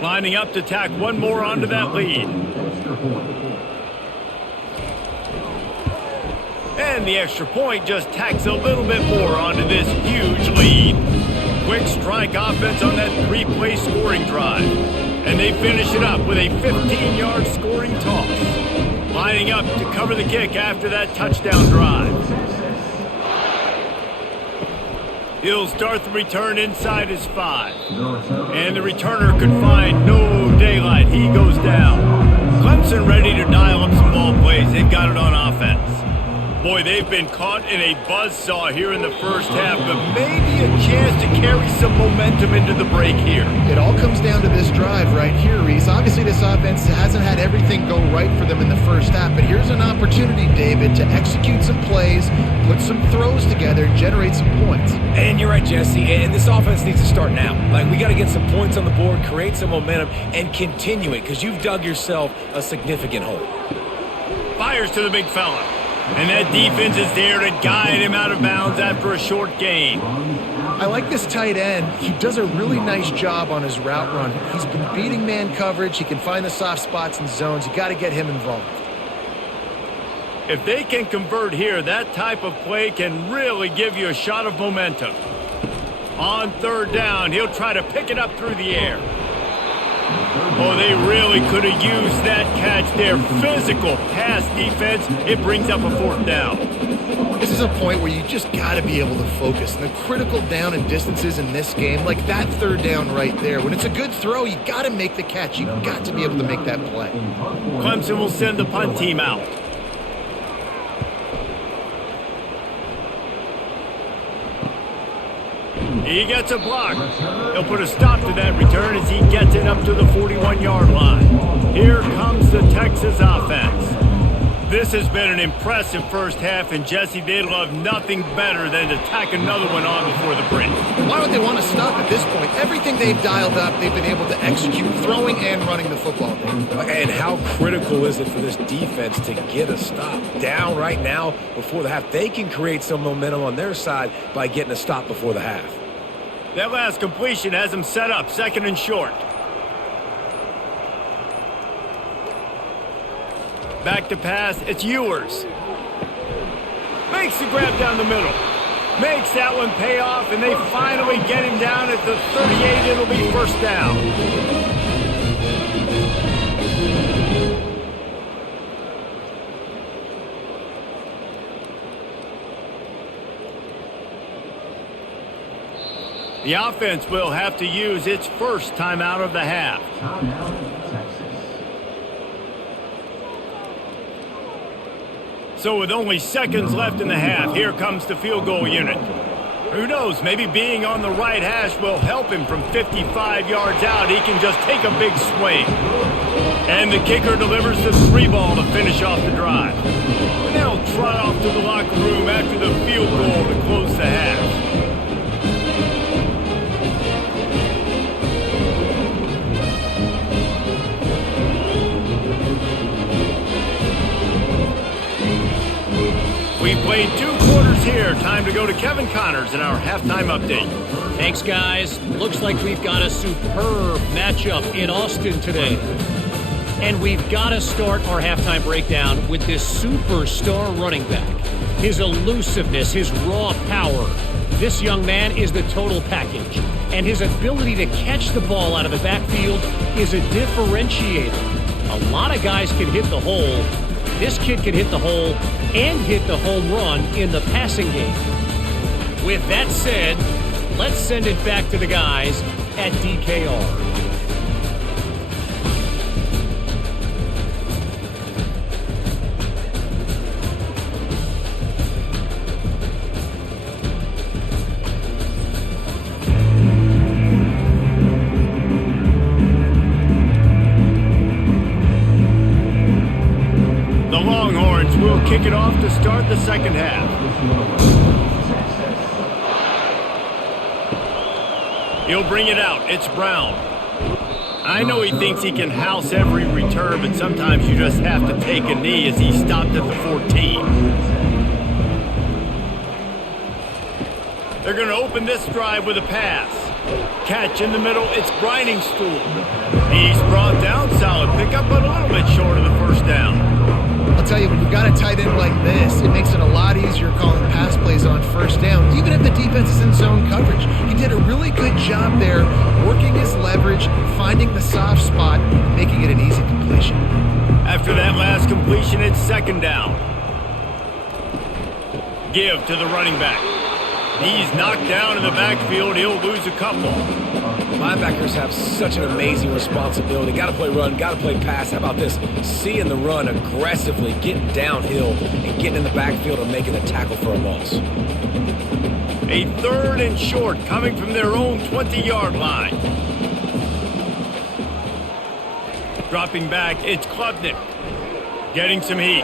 Lining up to tack one more onto that lead. And the extra point just tacks a little bit more onto this huge lead. Quick strike offense on that 3-play scoring drive. And they finish it up with a 15-yard scoring toss. Lining up to cover the kick after that touchdown drive. He'll start the return inside his 5. And the returner could find no daylight. He goes down. Clemson ready to dial up some ball plays. They've got it on offense. Boy, they've been caught in a buzzsaw here in the first half, but maybe a chance to carry some momentum into the break here. It all comes down to this drive right here, Reese. Obviously, this offense hasn't had everything go right for them in the first half, but here's an opportunity, David, to execute some plays, put some throws together, and generate some points. And you're right, Jesse, and this offense needs to start now. Like, we got to get some points on the board, create some momentum, and continue it, because you've dug yourself a significant hole. Fires to the big fella. And that defense is there to guide him out of bounds after a short gain. I like this tight end. He does a really nice job on his route run. He's been beating man coverage. He can find the soft spots and zones. You got to get him involved. If they can convert here, that type of play can really give you a shot of momentum. On 3rd down, he'll try to pick it up through the air. Oh, they really could have used that catch there. Physical pass defense. It brings up a 4th down. This is a point where you just got to be able to focus. And the critical down and distances in this game, like that 3rd down right there, when it's a good throw, you got to make the catch. You got to be able to make that play. Clemson will send the punt team out. He gets a block. He'll put a stop to that return as he gets it up to the 41-yard line. Here comes the Texas offense. This has been an impressive first half, and Jesse, they'd love nothing better than to tack another one on before the break. Why would they want to stop at this point? Everything they've dialed up, they've been able to execute, throwing and running the football. And how critical is it for this defense to get a stop down right now before the half? They can create some momentum on their side by getting a stop before the half. That last completion has him set up 2nd and short. Back to pass, it's Ewers. Makes the grab down the middle. Makes that one pay off, and they finally get him down at the 38. It'll be 1st down. The offense will have to use its first timeout of the half. So with only seconds left in the half, here comes the field goal unit. Who knows, maybe being on the right hash will help him from 55 yards out. He can just take a big swing. And the kicker delivers the 3-ball to finish off the drive. And they'll trot off to the locker room after the field goal to close the half. We've played 2 quarters here. Time to go to Kevin Connors in our halftime update. Thanks, guys. Looks like we've got a superb matchup in Austin today. And we've got to start our halftime breakdown with this superstar running back. His elusiveness, his raw power. This young man is the total package. And his ability to catch the ball out of the backfield is a differentiator. A lot of guys can hit the hole. This kid can hit the hole and hit the home run in the passing game. With that said, let's send it back to the guys at DKR. We'll kick it off to start the second half. He'll bring it out. It's Brown. I know he thinks he can house every return, but sometimes you just have to take a knee as he stopped at the 14. They're going to open this drive with a pass. Catch in the middle. It's Briningstool. He's brought down. Solid pickup, but a little bit short of the first down. I'll tell you, when you've got a tight end like this, it makes it a lot easier calling pass plays on first down, even if the defense is in zone coverage. He did a really good job there, working his leverage, finding the soft spot, and making it an easy completion. After that last completion, it's second down. Give to the running back. He's knocked down in the backfield. He'll lose a couple. Linebackers have such an amazing responsibility. Got to play run, got to play pass. How about this? Seeing the run aggressively, getting downhill, and getting in the backfield and making a tackle for a loss. A 3rd and short coming from their own 20-yard line. Dropping back, it's Klubnik. Getting some heat.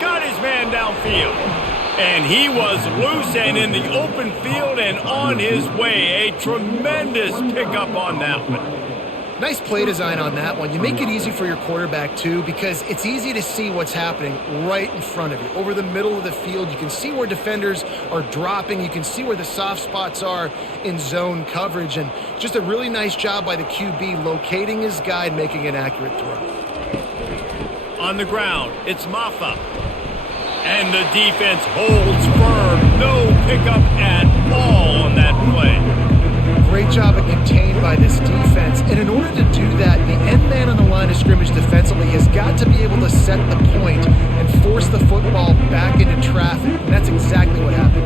Got his man downfield. And he was loose and in the open field and on his way. A tremendous pickup on that one. Nice play design on that one. You make it easy for your quarterback, too, because it's easy to see what's happening right in front of you. Over the middle of the field, you can see where defenders are dropping. You can see where the soft spots are in zone coverage. And just a really nice job by the QB locating his guy and making an accurate throw. On the ground, it's Maffa. And the defense holds firm. No pickup at all on that play. Great job of contained by this defense. And in order to do that, the end man on the line of scrimmage defensively has got to be able to set the point and force the football back into traffic. And that's exactly what happened.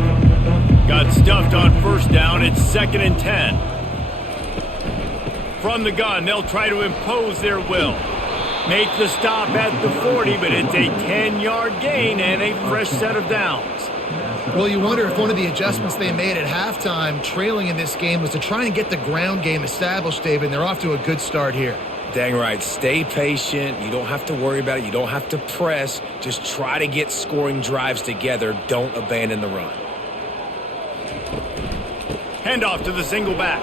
Got stuffed on first down. It's 2nd and 10. From the gun, they'll try to impose their will. Make the stop at the 40, but it's a 10-yard gain and a fresh set of downs. Well, you wonder if one of the adjustments they made at halftime, trailing in this game, was to try and get the ground game established, David, and they're off to a good start here. Dang right. Stay patient. You don't have to worry about it. You don't have to press. Just try to get scoring drives together. Don't abandon the run. Handoff to the single back.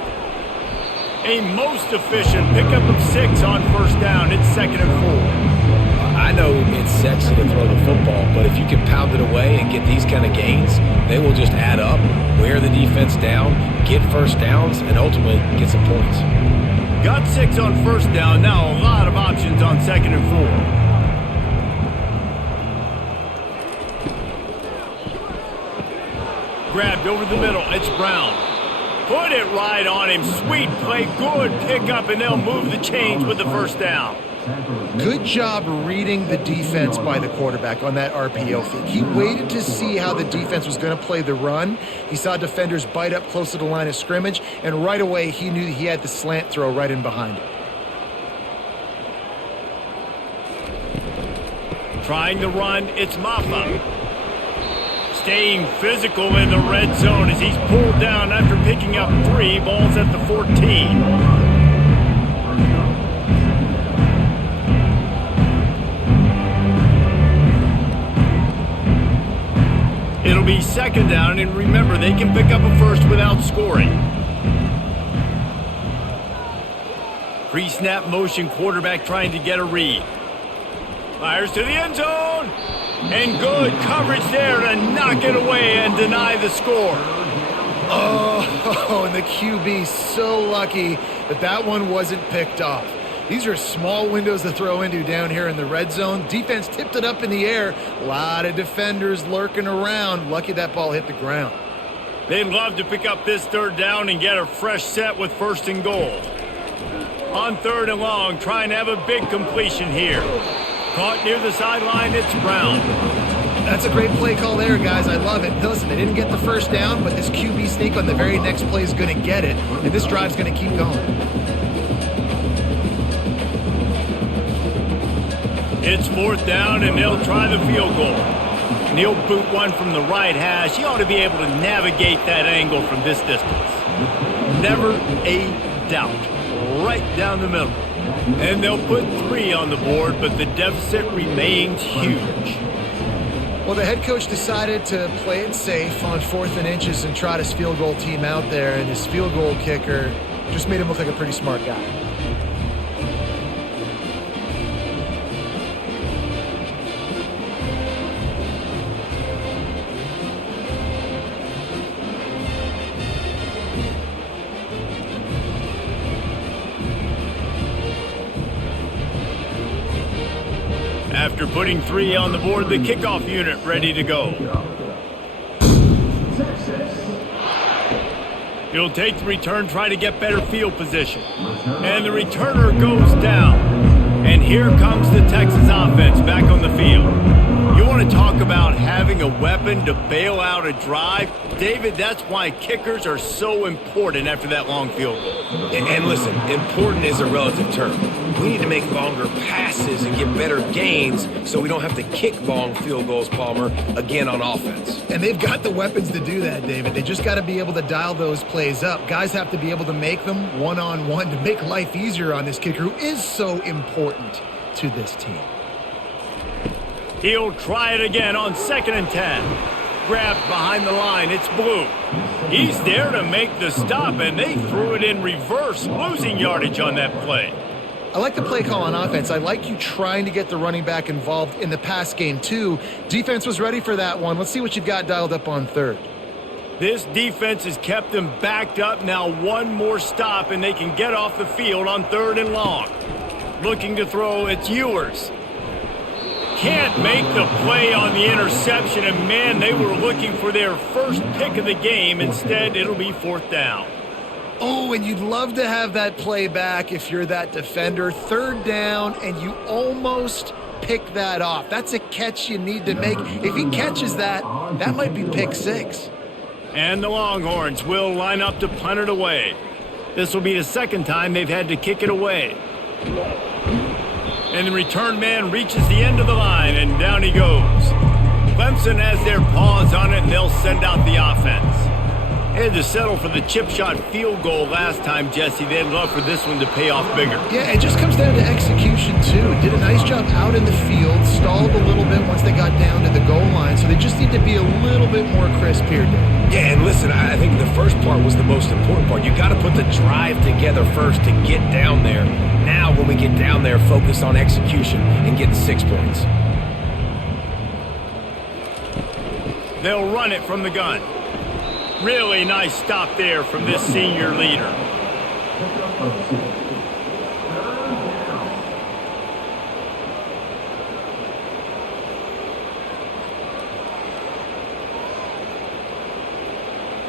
A most efficient pickup of 6 on first down. It's 2nd and 4. I know it's sexy to throw the football, but if you can pound it away and get these kind of gains, they will just add up, wear the defense down, get first downs, and ultimately get some points. Got 6 on first down. Now a lot of options on 2nd and 4. Grabbed over the middle. It's Brown. Put it right on him. Sweet play. Good pickup, and they'll move the chains with the first down. Good job reading the defense by the quarterback on that RPO feed. He waited to see how the defense was going to play the run. He saw defenders bite up close to the line of scrimmage, and right away he knew he had the slant throw right in behind him. Trying the run, it's Maffa. Staying physical in the red zone as he's pulled down after picking up 3 balls at the 14. It'll be 2nd down, and remember, they can pick up a first without scoring. Pre-snap motion, quarterback trying to get a read. Fires to the end zone. And good coverage there to knock it away and deny the score. Oh, and the QB so lucky that that one wasn't picked off. These are small windows to throw into down here in the red zone. Defense tipped it up in the air. A lot of defenders lurking around. Lucky that ball hit the ground. They'd love to pick up this third down and get a fresh set with 1st and goal. On 3rd and long, trying to have a big completion here. Caught near the sideline, it's Brown. That's a great play call there, guys. I love it. Listen, they didn't get the first down, but this QB sneak on the very next play is going to get it, and this drive's going to keep going. It's 4th down, and they'll try the field goal. And he'll boot one from the right hash. He ought to be able to navigate that angle from this distance. Never a doubt. Right down the middle. And they'll put 3 on the board, but the deficit remains huge. Well, the head coach decided to play it safe on 4th and inches and trot his field goal team out there, and his field goal kicker just made him look like a pretty smart guy. After putting 3 on the board, the kickoff unit ready to go. He'll take the return, try to get better field position. And the returner goes down. And here comes the Texas offense back on the field. You want to talk about having a weapon to bail out a drive? David, that's why kickers are so important after that long field goal. And listen, important is a relative term. We need to make longer passes and get better gains so we don't have to kick long field goals, Palmer, again on offense. And they've got the weapons to do that, David. They just got to be able to dial those plays up. Guys have to be able to make them one-on-one to make life easier on this kicker who is so important to this team. He'll try it again on 2nd and 10. Grabbed behind the line, it's Blue. He's there to make the stop, and they threw it in reverse, losing yardage on that play. I like the play call on offense. I like you trying to get the running back involved in the pass game, too. Defense was ready for that one. Let's see what you've got dialed up on 3rd. This defense has kept them backed up. Now one more stop, and they can get off the field on 3rd and long. Looking to throw, it's Ewers. Can't make the play on the interception, and man, they were looking for their first pick of the game. Instead, it'll be 4th down. Oh, and you'd love to have that play back if you're that defender. 3rd down, and you almost pick that off. That's a catch you need to make. If he catches that, that might be pick 6. And the Longhorns will line up to punt it away. This will be the 2nd time they've had to kick it away. And the return man reaches the end of the line, and down he goes. Clemson has their paws on it, and they'll send out the offense. They had to settle for the chip shot field goal last time, Jesse. They'd love for this one to pay off bigger. Yeah, it just comes down to execution, too. Did a nice job out in the field, stalled a little bit once they got down to the goal line, so they just need to be a little bit more crisp here, Dave. Yeah, and listen, I think the first part was the most important part. You got to put the drive together first to get down there. Now, when we get down there, focus on execution and getting 6 points. They'll run it from the gun. Really nice stop there from this senior leader.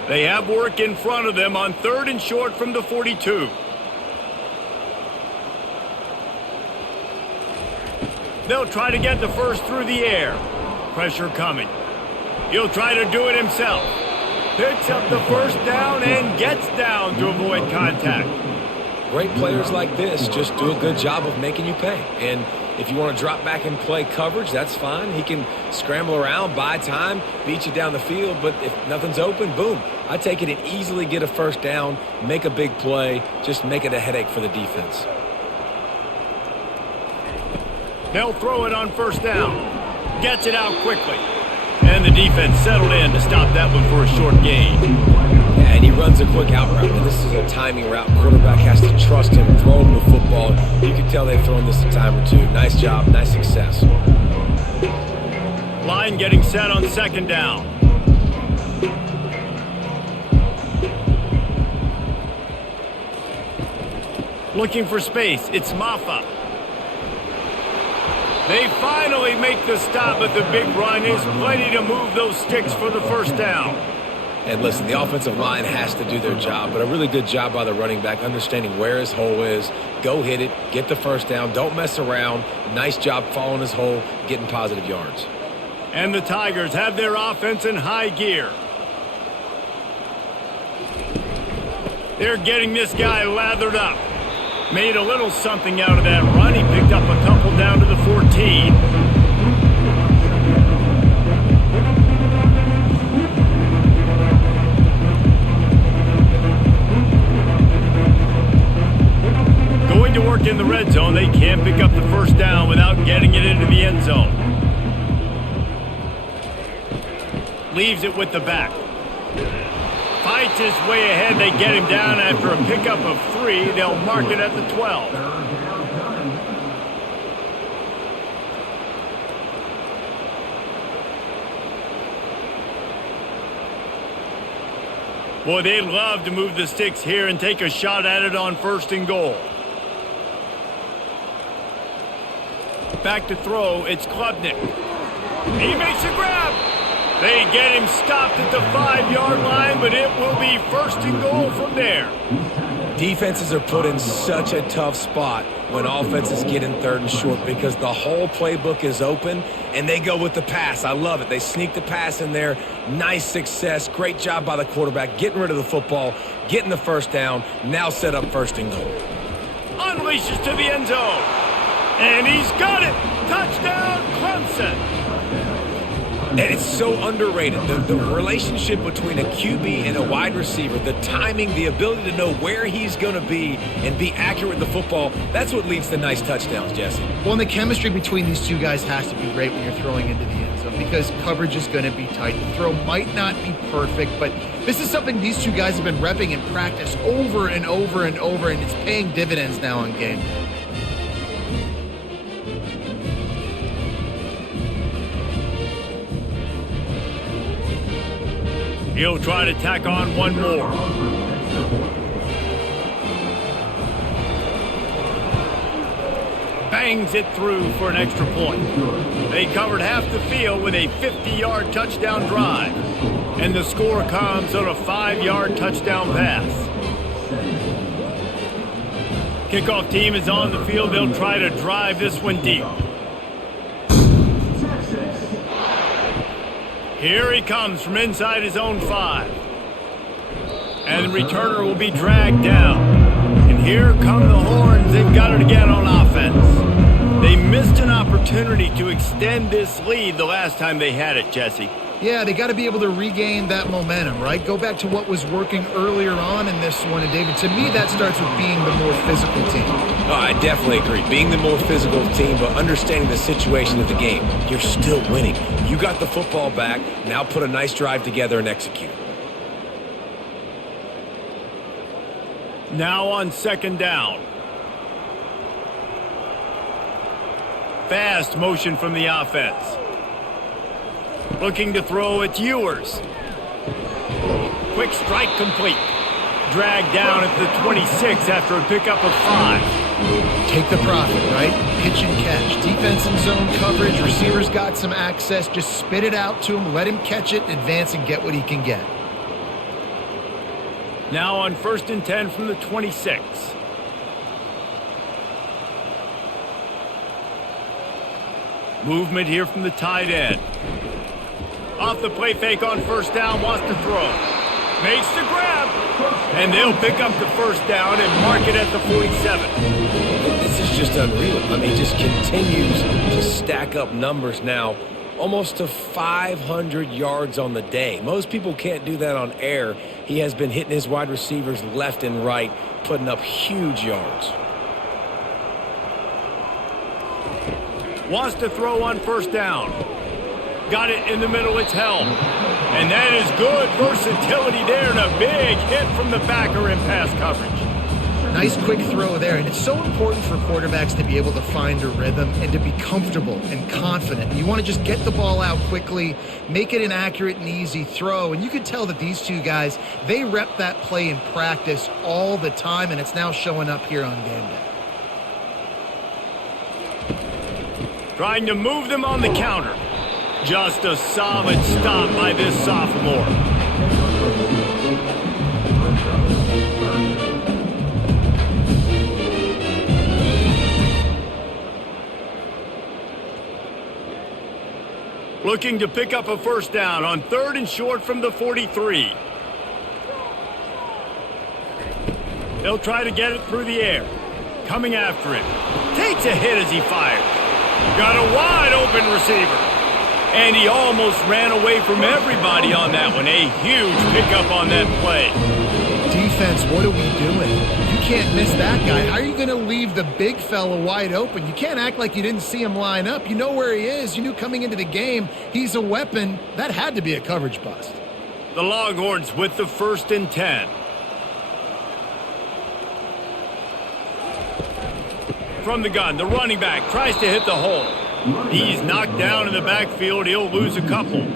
They have work in front of them on 3rd and short from the 42. They'll try to get the first through the air. Pressure coming. He'll try to do it himself. Picks up the first down and gets down to avoid contact. Great players like this just do a good job of making you pay. And if you want to drop back and play coverage, that's fine. He can scramble around, buy time, beat you down the field. But if nothing's open, boom. I take it and easily get a first down, make a big play, just make it a headache for the defense. They'll throw it on 1st down. Gets it out quickly. And the defense settled in to stop that one for a short gain. Yeah, and he runs a quick out route. And this is a timing route. Quarterback has to trust him, throw him the football. You can tell they've thrown this a time or two. Nice job, nice success. Line getting set on second down. Looking for space. It's Maffa. They finally make the stop, but the big run is plenty to move those sticks for the first down. And listen, the offensive line has to do their job, but a really good job by the running back understanding where his hole is. Go hit it, get the first down, don't mess around. Nice job following his hole, getting positive yards. And the Tigers have their offense in high gear. They're getting this guy lathered up. Made a little something out of that run. He picked up a couple down to the 14. Going to work in the red zone. They can't pick up the first down without getting it into the end zone. Leaves it with the back. Fights his way ahead. They get him down after a pickup of 3. They'll mark it at the 12. Boy, they'd love to move the sticks here and take a shot at it on 1st and goal. Back to throw. It's Klubnik. He makes a grab. They get him stopped at the 5-yard line, but it will be 1st and goal from there. Defenses are put in such a tough spot when offenses get in 3rd and short because the whole playbook is open and they go with the pass. I love it. They sneak the pass in there. Nice success. Great job by the quarterback getting rid of the football, getting the first down, now set up 1st and goal. Unleashes to the end zone. And he's got it. Touchdown, Clemson. And it's so underrated. The relationship between a QB and a wide receiver, the timing, the ability to know where he's going to be and be accurate with the football, that's what leads to nice touchdowns, Jesse. Well, and the chemistry between these two guys has to be great when you're throwing into the end zone because coverage is going to be tight. The throw might not be perfect, but this is something these two guys have been repping in practice over and over and over, and it's paying dividends now in game. He'll try to tack on one more. Bangs it through for an extra point. They covered half the field with a 50-yard touchdown drive. And the score comes on a 5-yard touchdown pass. Kickoff team is on the field. They'll try to drive this one deep. Here he comes from inside his own 5. And the returner will be dragged down. And here come the horns. They've got it again on offense. They missed an opportunity to extend this lead the last time they had it, Jesse. Yeah, they got to be able to regain that momentum, right? Go back to what was working earlier on in this one. And, David, to me, that starts with being the more physical team. Oh, I definitely agree. Being the more physical team, but understanding the situation of the game. You're still winning. You got the football back. Now put a nice drive together and execute. Now on 2nd down. Fast motion from the offense. Looking to throw, it's Ewers. Quick strike complete. Dragged down at the 26 after a pickup of 5. Take the profit, right? Pitch and catch. Defense in zone coverage. Receivers got some access. Just spit it out to him. Let him catch it, advance, and get what he can get. Now on 1st and 10 from the 26. Movement here from the tight end. Off the play fake on 1st down, wants to throw. Makes the grab. And they'll pick up the 1st down and mark it at the 47. This is just unreal. I mean, just continues to stack up numbers now. Almost to 500 yards on the day. Most people can't do that on air. He has been hitting his wide receivers left and right, putting up huge yards. Wants to throw on 1st down. Got it in the middle, it's held. And that is good versatility there and a big hit from the backer in pass coverage. Nice quick throw there, and it's so important for quarterbacks to be able to find a rhythm and to be comfortable and confident. You want to just get the ball out quickly, make it an accurate and easy throw, and you can tell that these two guys, they rep that play in practice all the time, and it's now showing up here on game day. Trying to move them on the counter. Just a solid stop by this sophomore. Looking to pick up a first down on 3rd and short from the 43. They'll try to get it through the air. Coming after it. Takes a hit as he fires. Got a wide open receiver. And he almost ran away from everybody on that one. A huge pickup on that play. Defense, what are we doing? You can't miss that guy. How are you going to leave the big fella wide open? You can't act like you didn't see him line up. You know where he is. You knew coming into the game he's a weapon. That had to be a coverage bust. The Longhorns with the 1st and 10. From the gun, the running back tries to hit the hole. He's knocked down in the backfield. He'll lose a couple.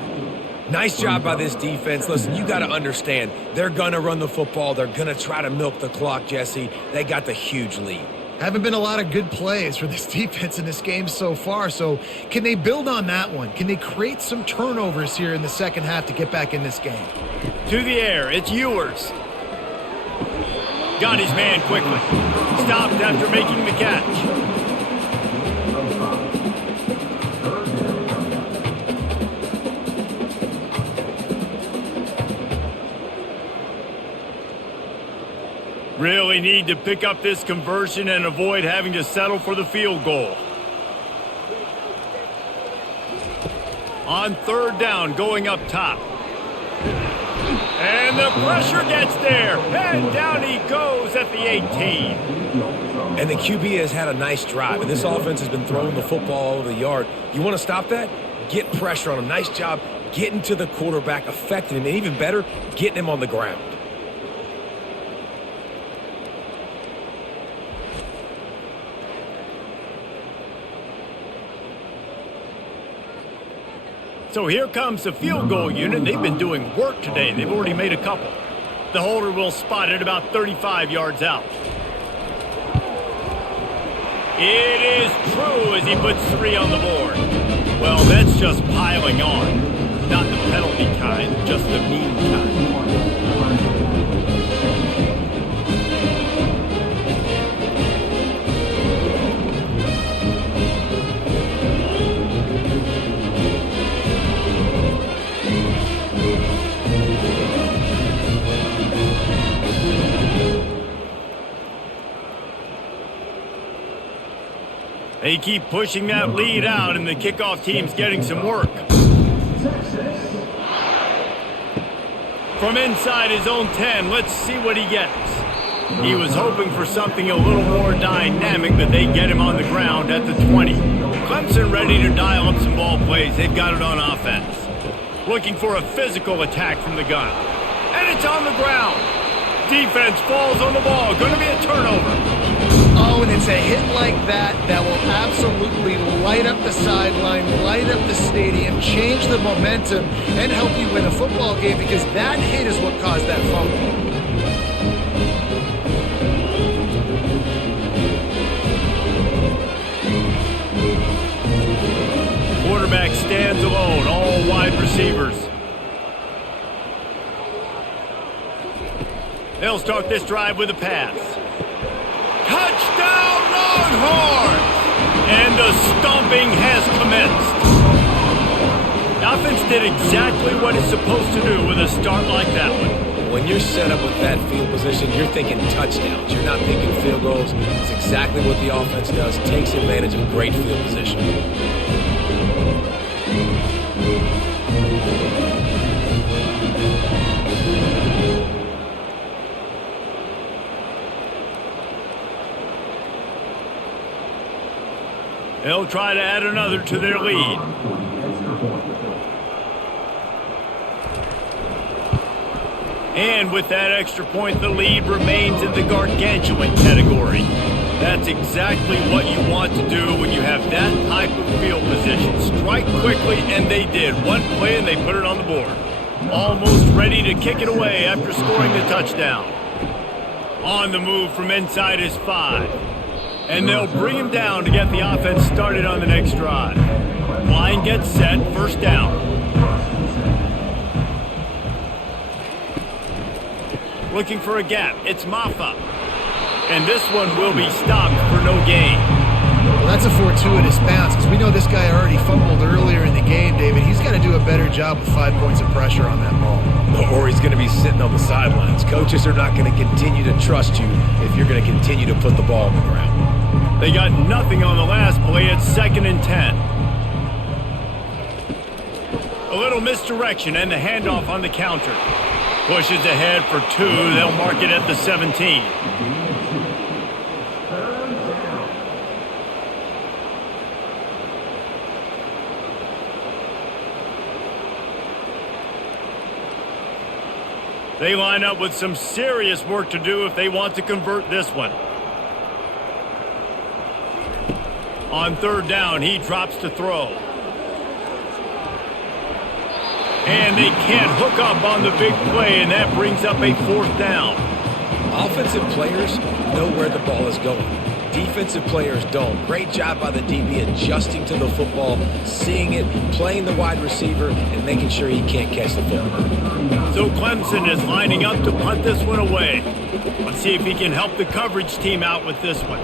Nice job by this defense. Listen, you got to understand, they're going to run the football. They're going to try to milk the clock, Jesse. They got the huge lead. Haven't been a lot of good plays for this defense in this game so far, so can they build on that one? Can they create some turnovers here in the second half to get back in this game? To the air, it's Ewers. Got his man quickly. Stopped after making the catch. Really need to pick up this conversion and avoid having to settle for the field goal. On 3rd down, going up top. And the pressure gets there. And down he goes at the 18. And the QB has had a nice drive. And this offense has been throwing the football all over the yard. You want to stop that? Get pressure on him. Nice job getting to the quarterback, affecting him. And even better, getting him on the ground. So here comes the field goal unit. They've been doing work today. They've already made a couple. The holder will spot it about 35 yards out. It is true as he puts 3 on the board. Well, that's just piling on. Not the penalty kind, just the mean kind. They keep pushing that lead out, and the kickoff team's getting some work. From inside his own 10, let's see what he gets. He was hoping for something a little more dynamic, but they get him on the ground at the 20. Clemson ready to dial up some ball plays. They've got it on offense. Looking for a physical attack from the gun. And it's on the ground. Defense falls on the ball. Going to be a turnover. Oh, and it's a hit like that that will absolutely light up the sideline, light up the stadium, change the momentum, and help you win a football game because that hit is what caused that fumble. Quarterback stands alone, all wide receivers. They'll start this drive with a pass. Touchdown, Longhorns! And the stomping has commenced. The offense did exactly what it's supposed to do with a start like that one. When you're set up with that field position, you're thinking touchdowns. You're not thinking field goals. It's exactly what the offense does. Takes advantage of great field position. They'll try to add another to their lead. And with that extra point, the lead remains in the gargantuan category. That's exactly what you want to do when you have that type of field position. Strike quickly, and they did. One play, and they put it on the board. Almost ready to kick it away after scoring the touchdown. On the move from inside his 5. And they'll bring him down to get the offense started on the next drive. Line gets set, first down. Looking for a gap, it's Maffa. And this one will be stopped for no gain. Well, that's a fortuitous bounce because we know this guy already fumbled earlier in the game, David. He's got to do a better job with 5 points of pressure on that ball. Or he's going to be sitting on the sidelines. Coaches are not going to continue to trust you if you're going to continue to put the ball on the ground. They got nothing on the last play. It's 2nd and 10. A little misdirection and the handoff on the counter. Pushes ahead for 2. They'll mark it at the 17. They line up with some serious work to do if they want to convert this one. On 3rd down, he drops to throw. And they can't hook up on the big play, and that brings up a 4th down. Offensive players know where the ball is going. Defensive players don't. Great job by the DB adjusting to the football, seeing it, playing the wide receiver, and making sure he can't catch the football. So Clemson is lining up to punt this one away. Let's see if he can help the coverage team out with this one.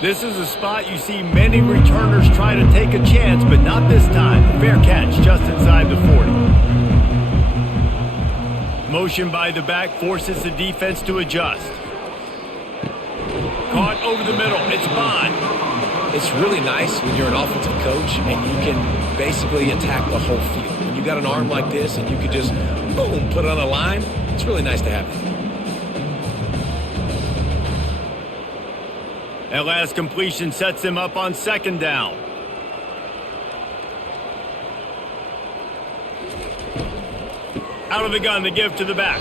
This is a spot you see many returners try to take a chance, but not this time. Fair catch just inside the 40. Motion by the back forces the defense to adjust. Caught over the middle. It's Bond. It's really nice when you're an offensive coach and you can basically attack the whole field. When you got an arm like this and you can just, boom, put it on a line, it's really nice to have it. That last completion sets him up on 2nd down. Out of the gun, the give to the back.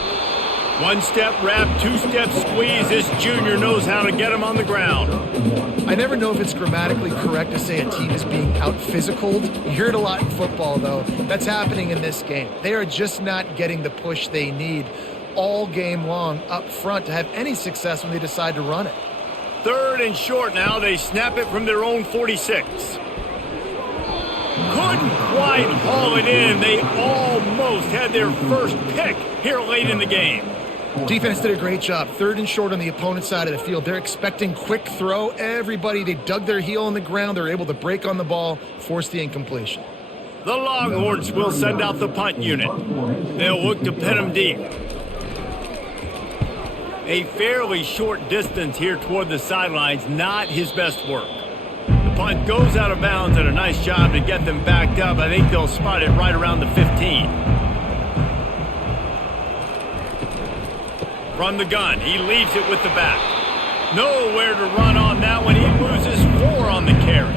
1-step wrap, 2-step squeeze. This junior knows how to get him on the ground. I never know if it's grammatically correct to say a team is being out-physicaled. You hear it a lot in football, though. That's happening in this game. They are just not getting the push they need all game long up front to have any success when they decide to run it. 3rd and short now. They snap it from their own 46. Couldn't quite haul it in. They almost had their first pick here late in the game. Defense did a great job. 3rd and short on the opponent's side of the field. They're expecting quick throw. Everybody, they dug their heel on the ground. They're able to break on the ball, force the incompletion. The Longhorns will send out the punt unit. They'll look to pin them deep. A fairly short distance here toward the sidelines, not his best work. The punt goes out of bounds, and a nice job to get them backed up. I think they'll spot it right around the 15. From the gun, he leaves it with the back. Nowhere to run on that one. He loses 4 on the carry.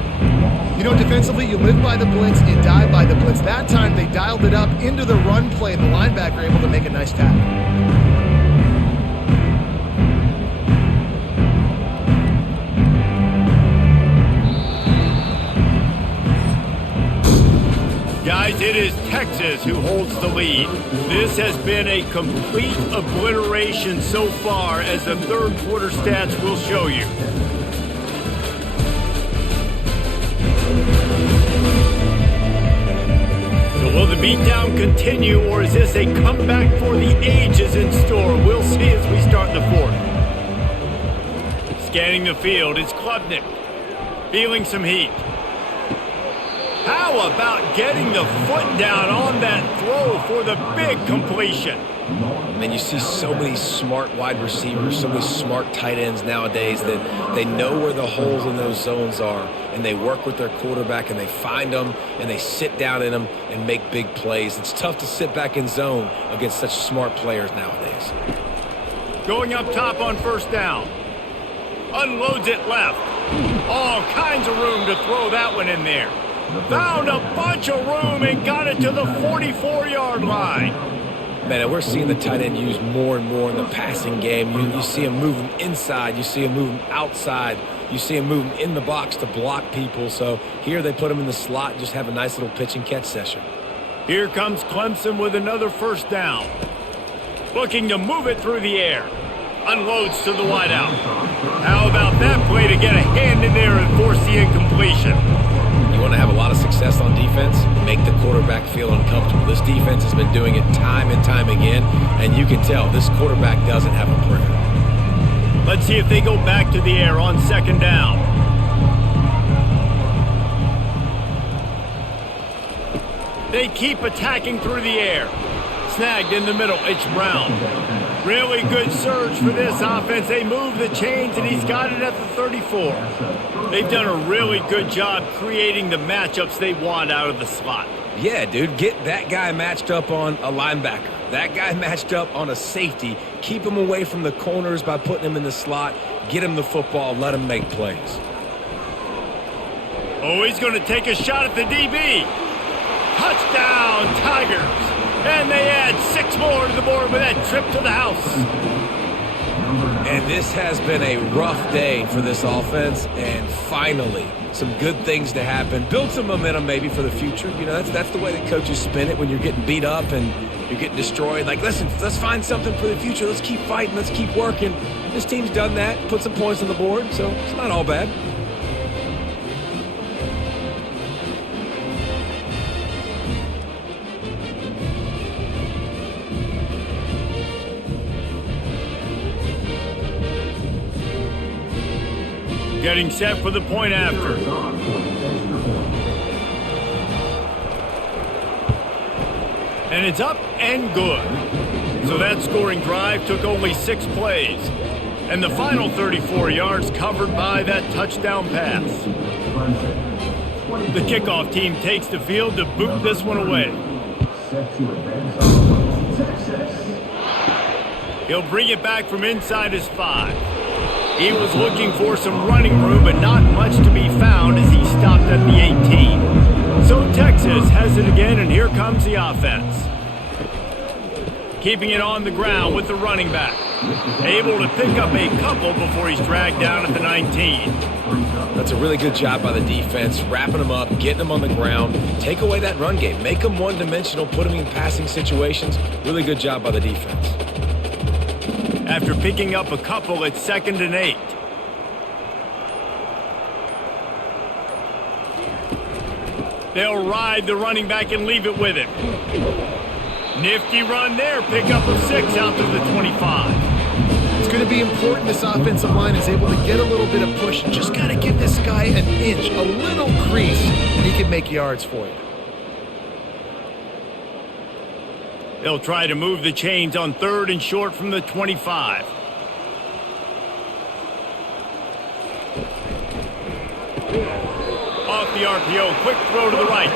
You know, defensively, you live by the blitz, you die by the blitz. That time, they dialed it up into the run play, and the linebacker able to make a nice tackle. Guys, it is Texas who holds the lead. This has been a complete obliteration so far, as the 3rd quarter stats will show you. So will the beatdown continue, or is this a comeback for the ages in store? We'll see as we start the 4th. Scanning the field, it's Klubnik. Feeling some heat. How about getting the foot down on that throw for the big completion? And you see so many smart wide receivers, so many smart tight ends nowadays that they know where the holes in those zones are, and they work with their quarterback, and they find them, and they sit down in them and make big plays. It's tough to sit back in zone against such smart players nowadays. Going up top on 1st down. Unloads it left. All kinds of room to throw that one in there. Found a bunch of room and got it to the 44-yard line. Man, and we're seeing the tight end used more and more in the passing game. You see him moving inside. You see him moving outside. You see him moving in the box to block people. So here they put him in the slot and just have a nice little pitch and catch session. Here comes Clemson with another first down. Looking to move it through the air. Unloads to the wideout. How about that play to get a hand in there and force the incompletion? You want to have a lot of success on defense? Make the quarterback feel uncomfortable. This defense has been doing it time and time again, and you can tell this quarterback doesn't have a prayer. Let's see if they go back to the air on second down. They keep attacking through the air. Snagged in the middle, it's Brown. Really good surge for this offense. They move the chains, and he's got it at the 34. They've done a really good job creating the matchups they want out of the slot. Yeah, dude, get that guy matched up on a linebacker. That guy matched up on a safety. Keep him away from the corners by putting him in the slot. Get him the football. Let him make plays. Oh, he's going to take a shot at the DB. Touchdown, Tigers. And they add 6 more to the board with that trip to the house. And this has been a rough day for this offense, and finally, some good things to happen. Build some momentum maybe for the future. You know, that's the way that coaches spin it when you're getting beat up and you're getting destroyed. Like, listen, let's find something for the future. Let's keep fighting. Let's keep working. This team's done that, put some points on the board, so it's not all bad. Getting set for the point after. And it's up and good. So that scoring drive took only 6 plays. And the final 34 yards covered by that touchdown pass. The kickoff team takes the field to boot this one away. He'll bring it back from inside his 5. He was looking for some running room, but not much to be found as he stopped at the 18. So Texas has it again, and here comes the offense. Keeping it on the ground with the running back. Able to pick up a couple before he's dragged down at the 19. That's a really good job by the defense, wrapping them up, getting them on the ground. Take away that run game. Make them one-dimensional, put them in passing situations. Really good job by the defense. After picking up a couple, it's 2nd and 8. They'll ride the running back and leave it with him. Nifty run there. Pick up a 6 out to the 25. It's going to be important this offensive line is able to get a little bit of push. Just got to give this guy an inch, a little crease, and he can make yards for you. They'll try to move the chains on 3rd and short from the 25. Off the RPO, quick throw to the right.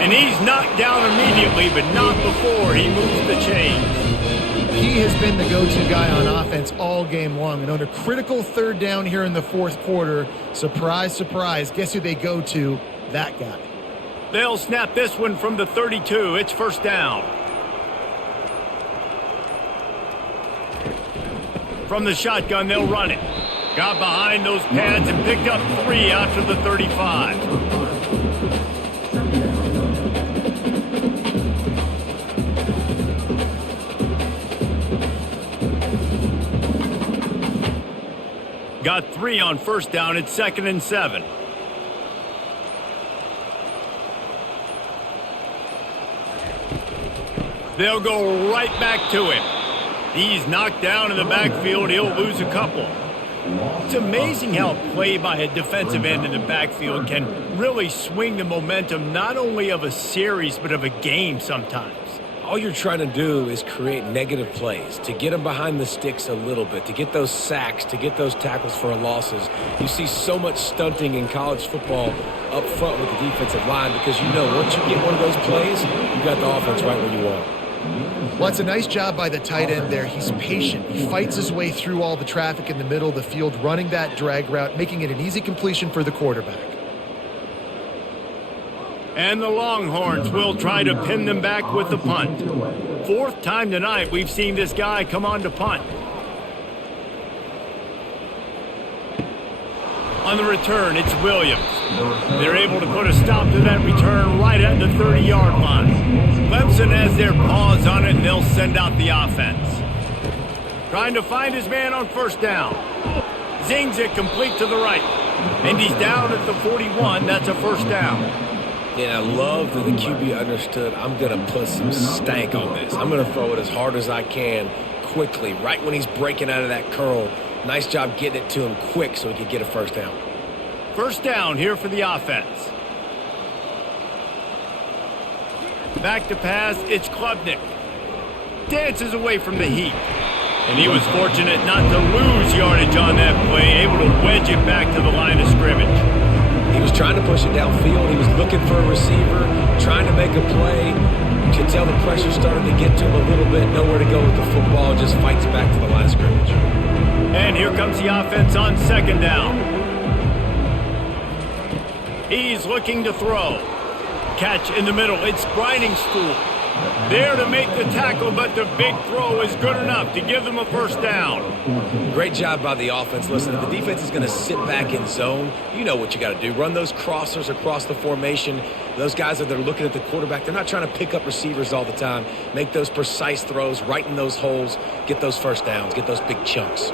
And he's knocked down immediately, but not before he moves the chains. He has been the go-to guy on offense all game long. And on a critical 3rd down here in the 4th quarter, surprise, surprise, guess who they go to? That guy. They'll snap this one from the 32. It's 1st down. From the shotgun, they'll run it. Got behind those pads and picked up 3 out to the 35. Got 3 on 1st down. It's 2nd and 7. They'll go right back to him. He's knocked down in the backfield. He'll lose a couple. It's amazing how a play by a defensive end in the backfield can really swing the momentum not only of a series but of a game sometimes. All you're trying to do is create negative plays, to get them behind the sticks a little bit, to get those sacks, to get those tackles for losses. You see so much stunting in college football up front with the defensive line because you know once you get one of those plays, you got the offense right where you want it. Well, it's a nice job by the tight end there. He's patient. He fights his way through all the traffic in the middle of the field, running that drag route, making it an easy completion for the quarterback. And the Longhorns will try to pin them back with the punt. Fourth time tonight we've seen this guy come on to punt. On the return, it's Williams. They're able to put a stop to that return right at the 30-yard line. Clemson has their paws on it, and they'll send out the offense. Trying to find his man on first down. Zings it complete to the right. And he's down at the 41. That's a first down. Yeah, I love that the QB understood I'm going to put some stank on this. I'm going to throw it as hard as I can quickly, right when he's breaking out of that curl. Nice job getting it to him quick so he could get a first down. First down here for the offense. Back to pass, it's Klubnik. Dances away from the heat. And he was fortunate not to lose yardage on that play, able to wedge it back to the line of scrimmage. He was trying to push it downfield. He was looking for a receiver, trying to make a play. You could tell the pressure started to get to him a little bit. Nowhere to go with the football, just fights back to the line of scrimmage. And here comes the offense on second down. He's looking to throw. Catch in the middle. It's Briningstool. There to make the tackle, but the big throw is good enough to give them a first down. Great job by the offense. Listen, if the defense is going to sit back in zone, you know what you got to do. Run those crossers across the formation. Those guys that are looking at the quarterback, they're not trying to pick up receivers all the time. Make those precise throws, right in those holes, get those first downs, get those big chunks.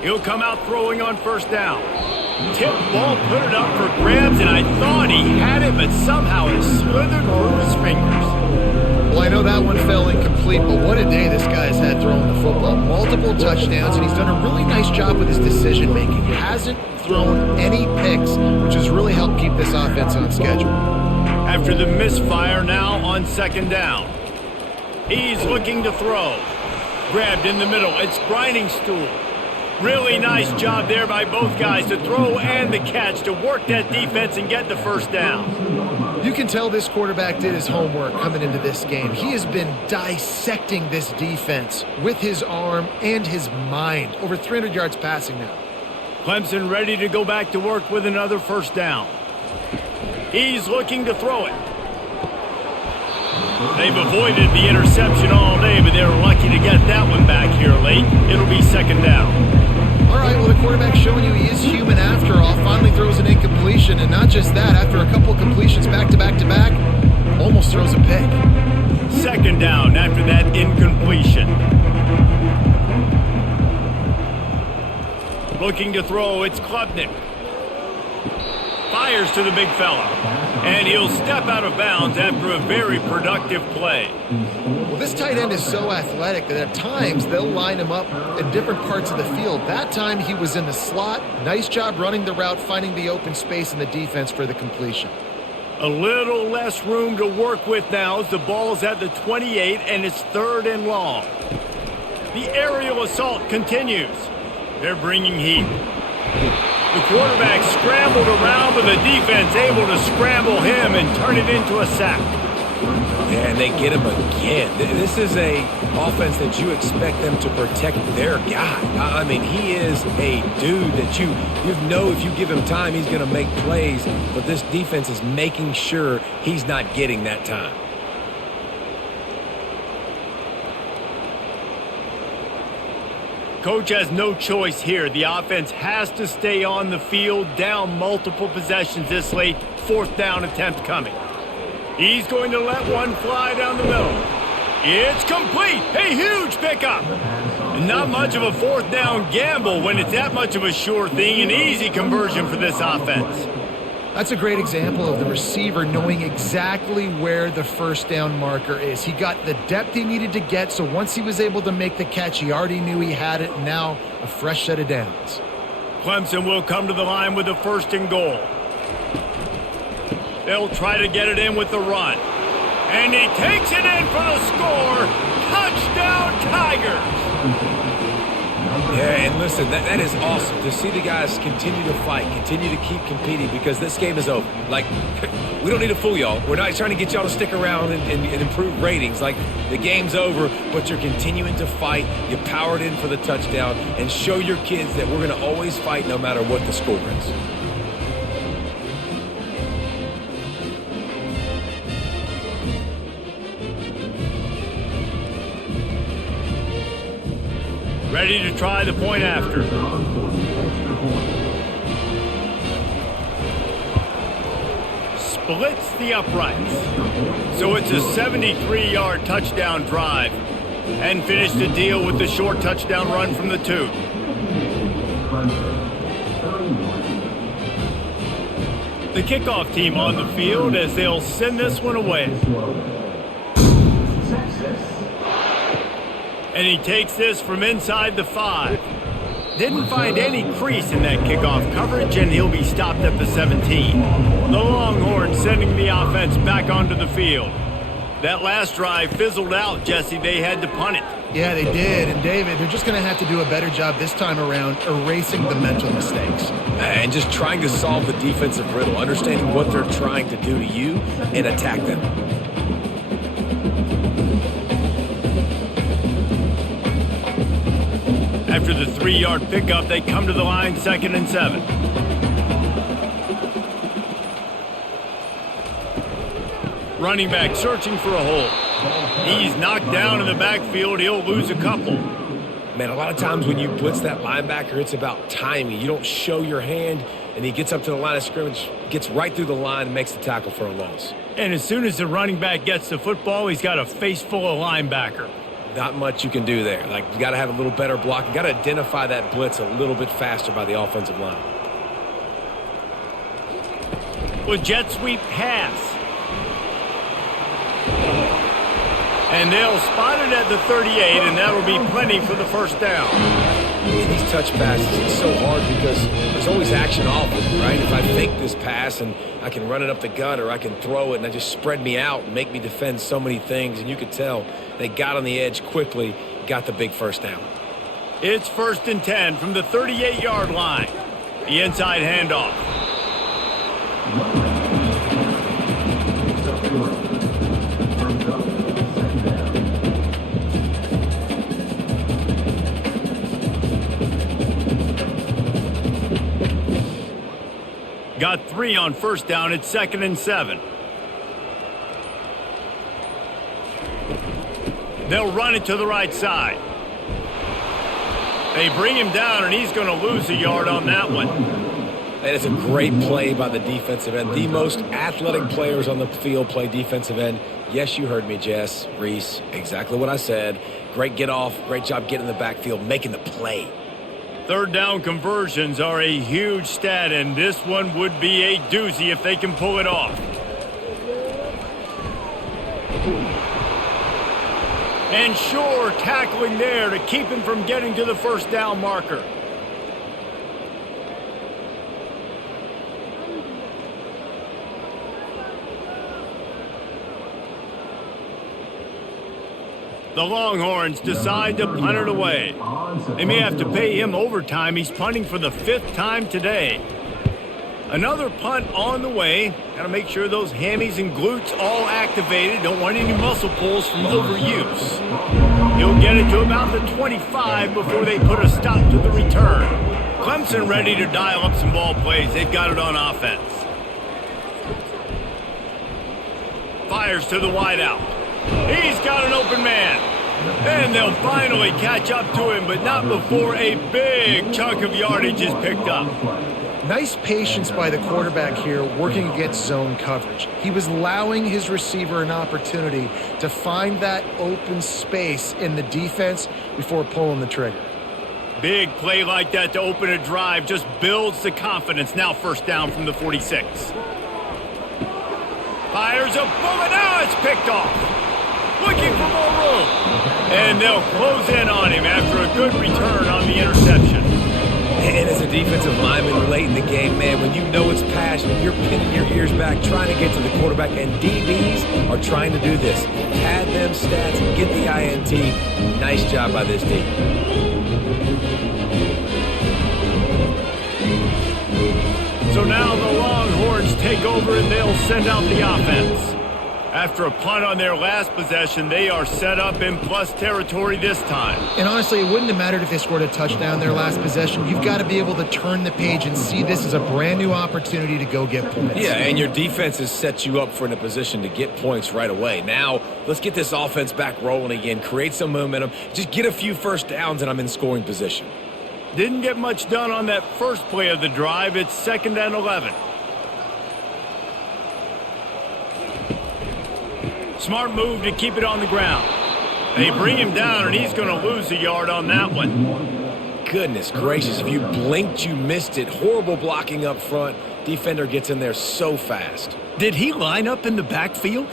He'll come out throwing on first down. Tip ball, put it up for grabs, and I thought he had it, but somehow it slithered through his fingers. Well, I know that one fell incomplete, but what a day this guy's had throwing the football. Multiple touchdowns, and he's done a really nice job with his decision-making. He hasn't thrown any picks, which has really helped keep this offense on schedule. After the misfire, now on second down. He's looking to throw. Grabbed in the middle. It's Briningstool. Really nice job there by both guys to throw and the catch to work that defense and get the first down. You can tell this quarterback did his homework coming into this game. He has been dissecting this defense with his arm and his mind. Over 300 yards passing now. Clemson ready to go back to work with another first down. He's looking to throw it. They've avoided the interception all day, but they're lucky to get that one back here late. It'll be second down. All right, well, the quarterback's showing you he is human after all. Finally throws an incompletion, and not just that, after a couple completions back to back to back, almost throws a pick. Second down after that incompletion. Looking to throw, it's Klubnik. Fires to the big fella. And he'll step out of bounds after a very productive play. Well, this tight end is so athletic that at times they'll line him up in different parts of the field. That time he was in the slot. Nice job running the route, finding the open space in the defense for the completion. A little less room to work with now as the ball's at the 28 and it's third and long. The aerial assault continues. They're bringing heat. The quarterback scrambled around, but the defense able to scramble him and turn it into a sack. Yeah, and they get him again. This is a offense that you expect them to protect their guy. I mean, he is a dude that you know if you give him time, he's going to make plays, but this defense is making sure he's not getting that time. Coach has no choice here. The offense has to stay on the field, down multiple possessions this late. Fourth down attempt coming. He's going to let one fly down the middle. It's complete. A huge pickup. And not much of a fourth down gamble when it's that much of a sure thing. An easy conversion for this offense. That's a great example of the receiver knowing exactly where the first down marker is. He got the depth he needed to get, so once he was able to make the catch, he already knew he had it. Now a fresh set of downs. Clemson will come to the line with the first and goal. They'll try to get it in with the run. And he takes it in for the score. Touchdown, Tigers! Yeah, and listen, that is awesome to see the guys continue to fight, continue to keep competing because this game is over. Like, we don't need to fool y'all. We're not trying to get y'all to stick around and improve ratings. Like, the game's over, but you're continuing to fight. You powered in for the touchdown and show your kids that we're going to always fight no matter what the score is. Ready to try the point after. Splits the uprights. So it's a 73-yard touchdown drive. And finish the deal with the short touchdown run from the 2. The kickoff team on the field as they'll send this one away. And he takes this from inside the 5. Didn't find any crease in that kickoff coverage, and he'll be stopped at the 17. The Longhorns sending the offense back onto the field. That last drive fizzled out, Jesse. They had to punt it. Yeah, they did. And, David, they're just going to have to do a better job this time around erasing the mental mistakes. And just trying to solve the defensive riddle, understanding what they're trying to do to you and attack them. After the 3-yard pickup, they come to the line 2nd and 7. Running back searching for a hole. He's knocked down in the backfield. He'll lose a couple. Man, a lot of times when you blitz that linebacker, it's about timing. You don't show your hand, and he gets up to the line of scrimmage, gets right through the line, and makes the tackle for a loss. And as soon as the running back gets the football, he's got a face full of linebacker. Not much you can do there. Like, you got to have a little better block. You got to identify that blitz a little bit faster by the offensive line. With jet sweep pass. And they'll spot it at the 38, and that'll be plenty for the first down. In these touch passes, it's so hard because there's always action off of it, right? If I fake this pass and I can run it up the gut or I can throw it and I just spread me out and make me defend so many things, and you could tell they got on the edge quickly, got the big first down. It's 1st and 10 from the 38-yard line. The inside handoff. Got 3 on first down. It's 2nd and 7. They'll run it to the right side. They bring him down, and he's going to lose a yard on that one. That is a great play by the defensive end. The most athletic players on the field play defensive end. Yes, you heard me, Jess, Reese. Exactly what I said. Great get off. Great job getting in the backfield, making the play. 3rd down conversions are a huge stat, and this one would be a doozy if they can pull it off. And sure, tackling there to keep him from getting to the first down marker. The Longhorns decide to punt it away. They may have to pay him overtime. He's punting for the 5th time today. Another punt on the way. Got to make sure those hammies and glutes all activated. Don't want any muscle pulls from overuse. He'll get it to about the 25 before they put a stop to the return. Clemson ready to dial up some ball plays. They've got it on offense. Fires to the wideout. He's got an open man. And they'll finally catch up to him, but not before a big chunk of yardage is picked up. Nice patience by the quarterback here working against zone coverage. He was allowing his receiver an opportunity to find that open space in the defense before pulling the trigger. Big play like that to open a drive just builds the confidence. Now 1st down from the 46. Fires a bullet. Now it's picked off. Looking for more room. And they'll close in on him after a good return on the interception. And as a defensive lineman late in the game, man, when you know it's passionate, you're pinning your ears back, trying to get to the quarterback, and DBs are trying to do this. Pad them stats, get the INT. Nice job by this D. So now the Longhorns take over and they'll send out the offense. After a punt on their last possession, they are set up in plus territory this time. And honestly, it wouldn't have mattered if they scored a touchdown their last possession. You've got to be able to turn the page and see this as a brand new opportunity to go get points. Yeah, and your defense has set you up for in a position to get points right away. Now, let's get this offense back rolling again, create some momentum, just get a few first downs, and I'm in scoring position. Didn't get much done on that first play of the drive. It's 2nd and 11. Smart move to keep it on the ground. They bring him down, and he's going to lose a yard on that one. Goodness gracious, if you blinked, you missed it. Horrible blocking up front. Defender gets in there so fast. Did he line up in the backfield?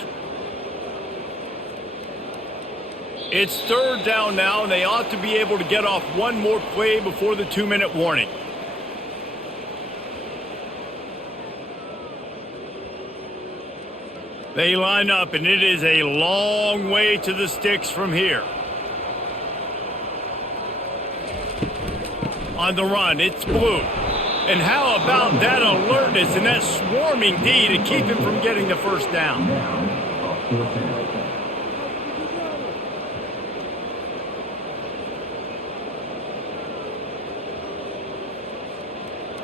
It's 3rd down now, and they ought to be able to get off one more play before the 2-minute warning. They line up, and it is a long way to the sticks from here. On the run, it's Blue. And how about that alertness and that swarming D to keep him from getting the first down?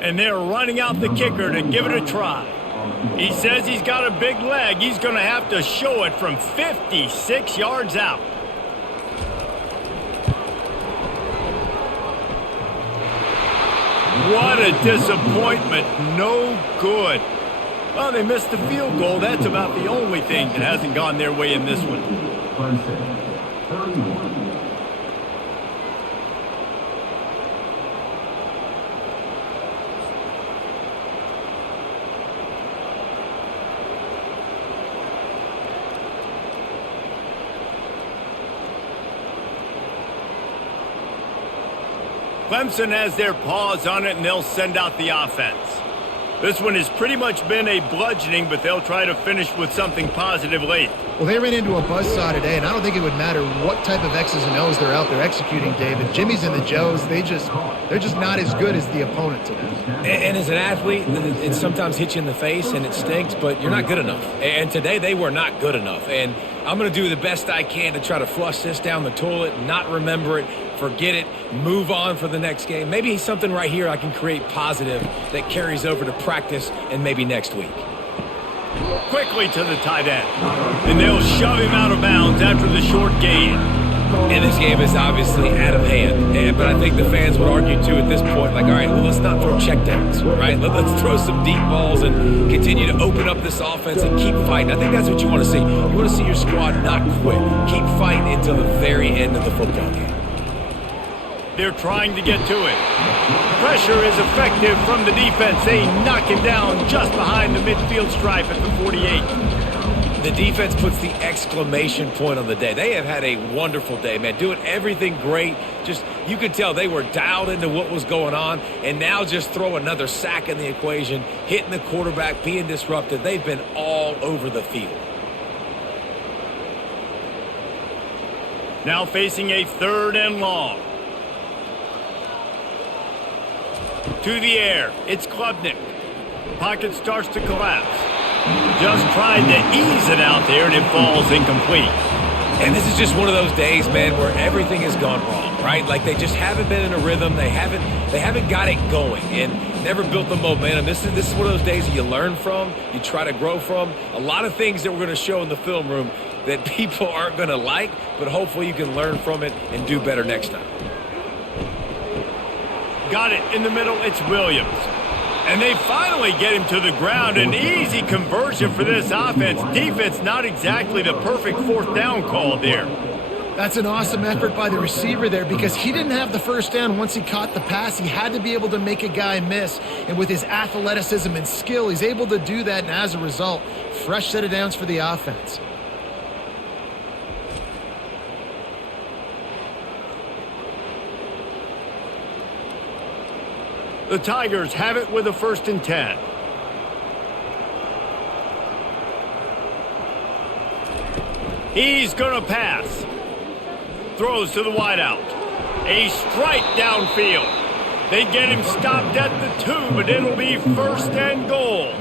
And they're running out the kicker to give it a try. He says he's got a big leg. He's going to have to show it from 56 yards out. What a disappointment. No good. Well, they missed the field goal. That's about the only thing that hasn't gone their way in this one. Clemson has their paws on it, and they'll send out the offense. This one has pretty much been a bludgeoning, but they'll try to finish with something positive late. Well, they ran into a buzzsaw today, and I don't think it would matter what type of X's and O's they're out there executing, David. Jimmy's and the Joes, they're just not as good as the opponent today. And as an athlete, it sometimes hits you in the face, and it stinks, but you're not good enough. And today they were not good enough. And I'm going to do the best I can to try to flush this down the toilet, not remember it, forget it, move on for the next game. Maybe something right here I can create positive that carries over to practice and maybe next week. Quickly to the tight end. And they'll shove him out of bounds after the short gain. And this game is obviously out of hand. But I think the fans would argue, too, at this point, like, all right, well, let's not throw checkdowns, right? Let's throw some deep balls and continue to open up this offense and keep fighting. I think that's what you want to see. You want to see your squad not quit. Keep fighting until the very end of the football game. They're trying to get to it. Pressure is effective from the defense. They knock him down just behind the midfield stripe at the 48. The defense puts the exclamation point on the day. They have had a wonderful day, man. Doing everything great. Just, you could tell they were dialed into what was going on. And now just throw another sack in the equation, hitting the quarterback, being disrupted. They've been all over the field. Now facing a 3rd and long. To the air, it's Klubnik. Pocket starts to collapse. Just tried to ease it out there, and it falls incomplete. And this is just one of those days, man, where everything has gone wrong, right? Like they just haven't been in a rhythm. They haven't got it going and never built the momentum. This is one of those days that you learn from, you try to grow from. A lot of things that we're going to show in the film room that people aren't going to like, but hopefully you can learn from it and do better next time. Got it in the middle, it's Williams. And they finally get him to the ground. An easy conversion for this offense. Defense, not exactly the perfect 4th down call there. That's an awesome effort by the receiver there because he didn't have the first down once he caught the pass. He had to be able to make a guy miss. And with his athleticism and skill, he's able to do that. And as a result, fresh set of downs for the offense. The Tigers have it with a 1st and 10. He's going to pass. Throws to the wideout. A strike downfield. They get him stopped at the 2, but it'll be 1st and goal.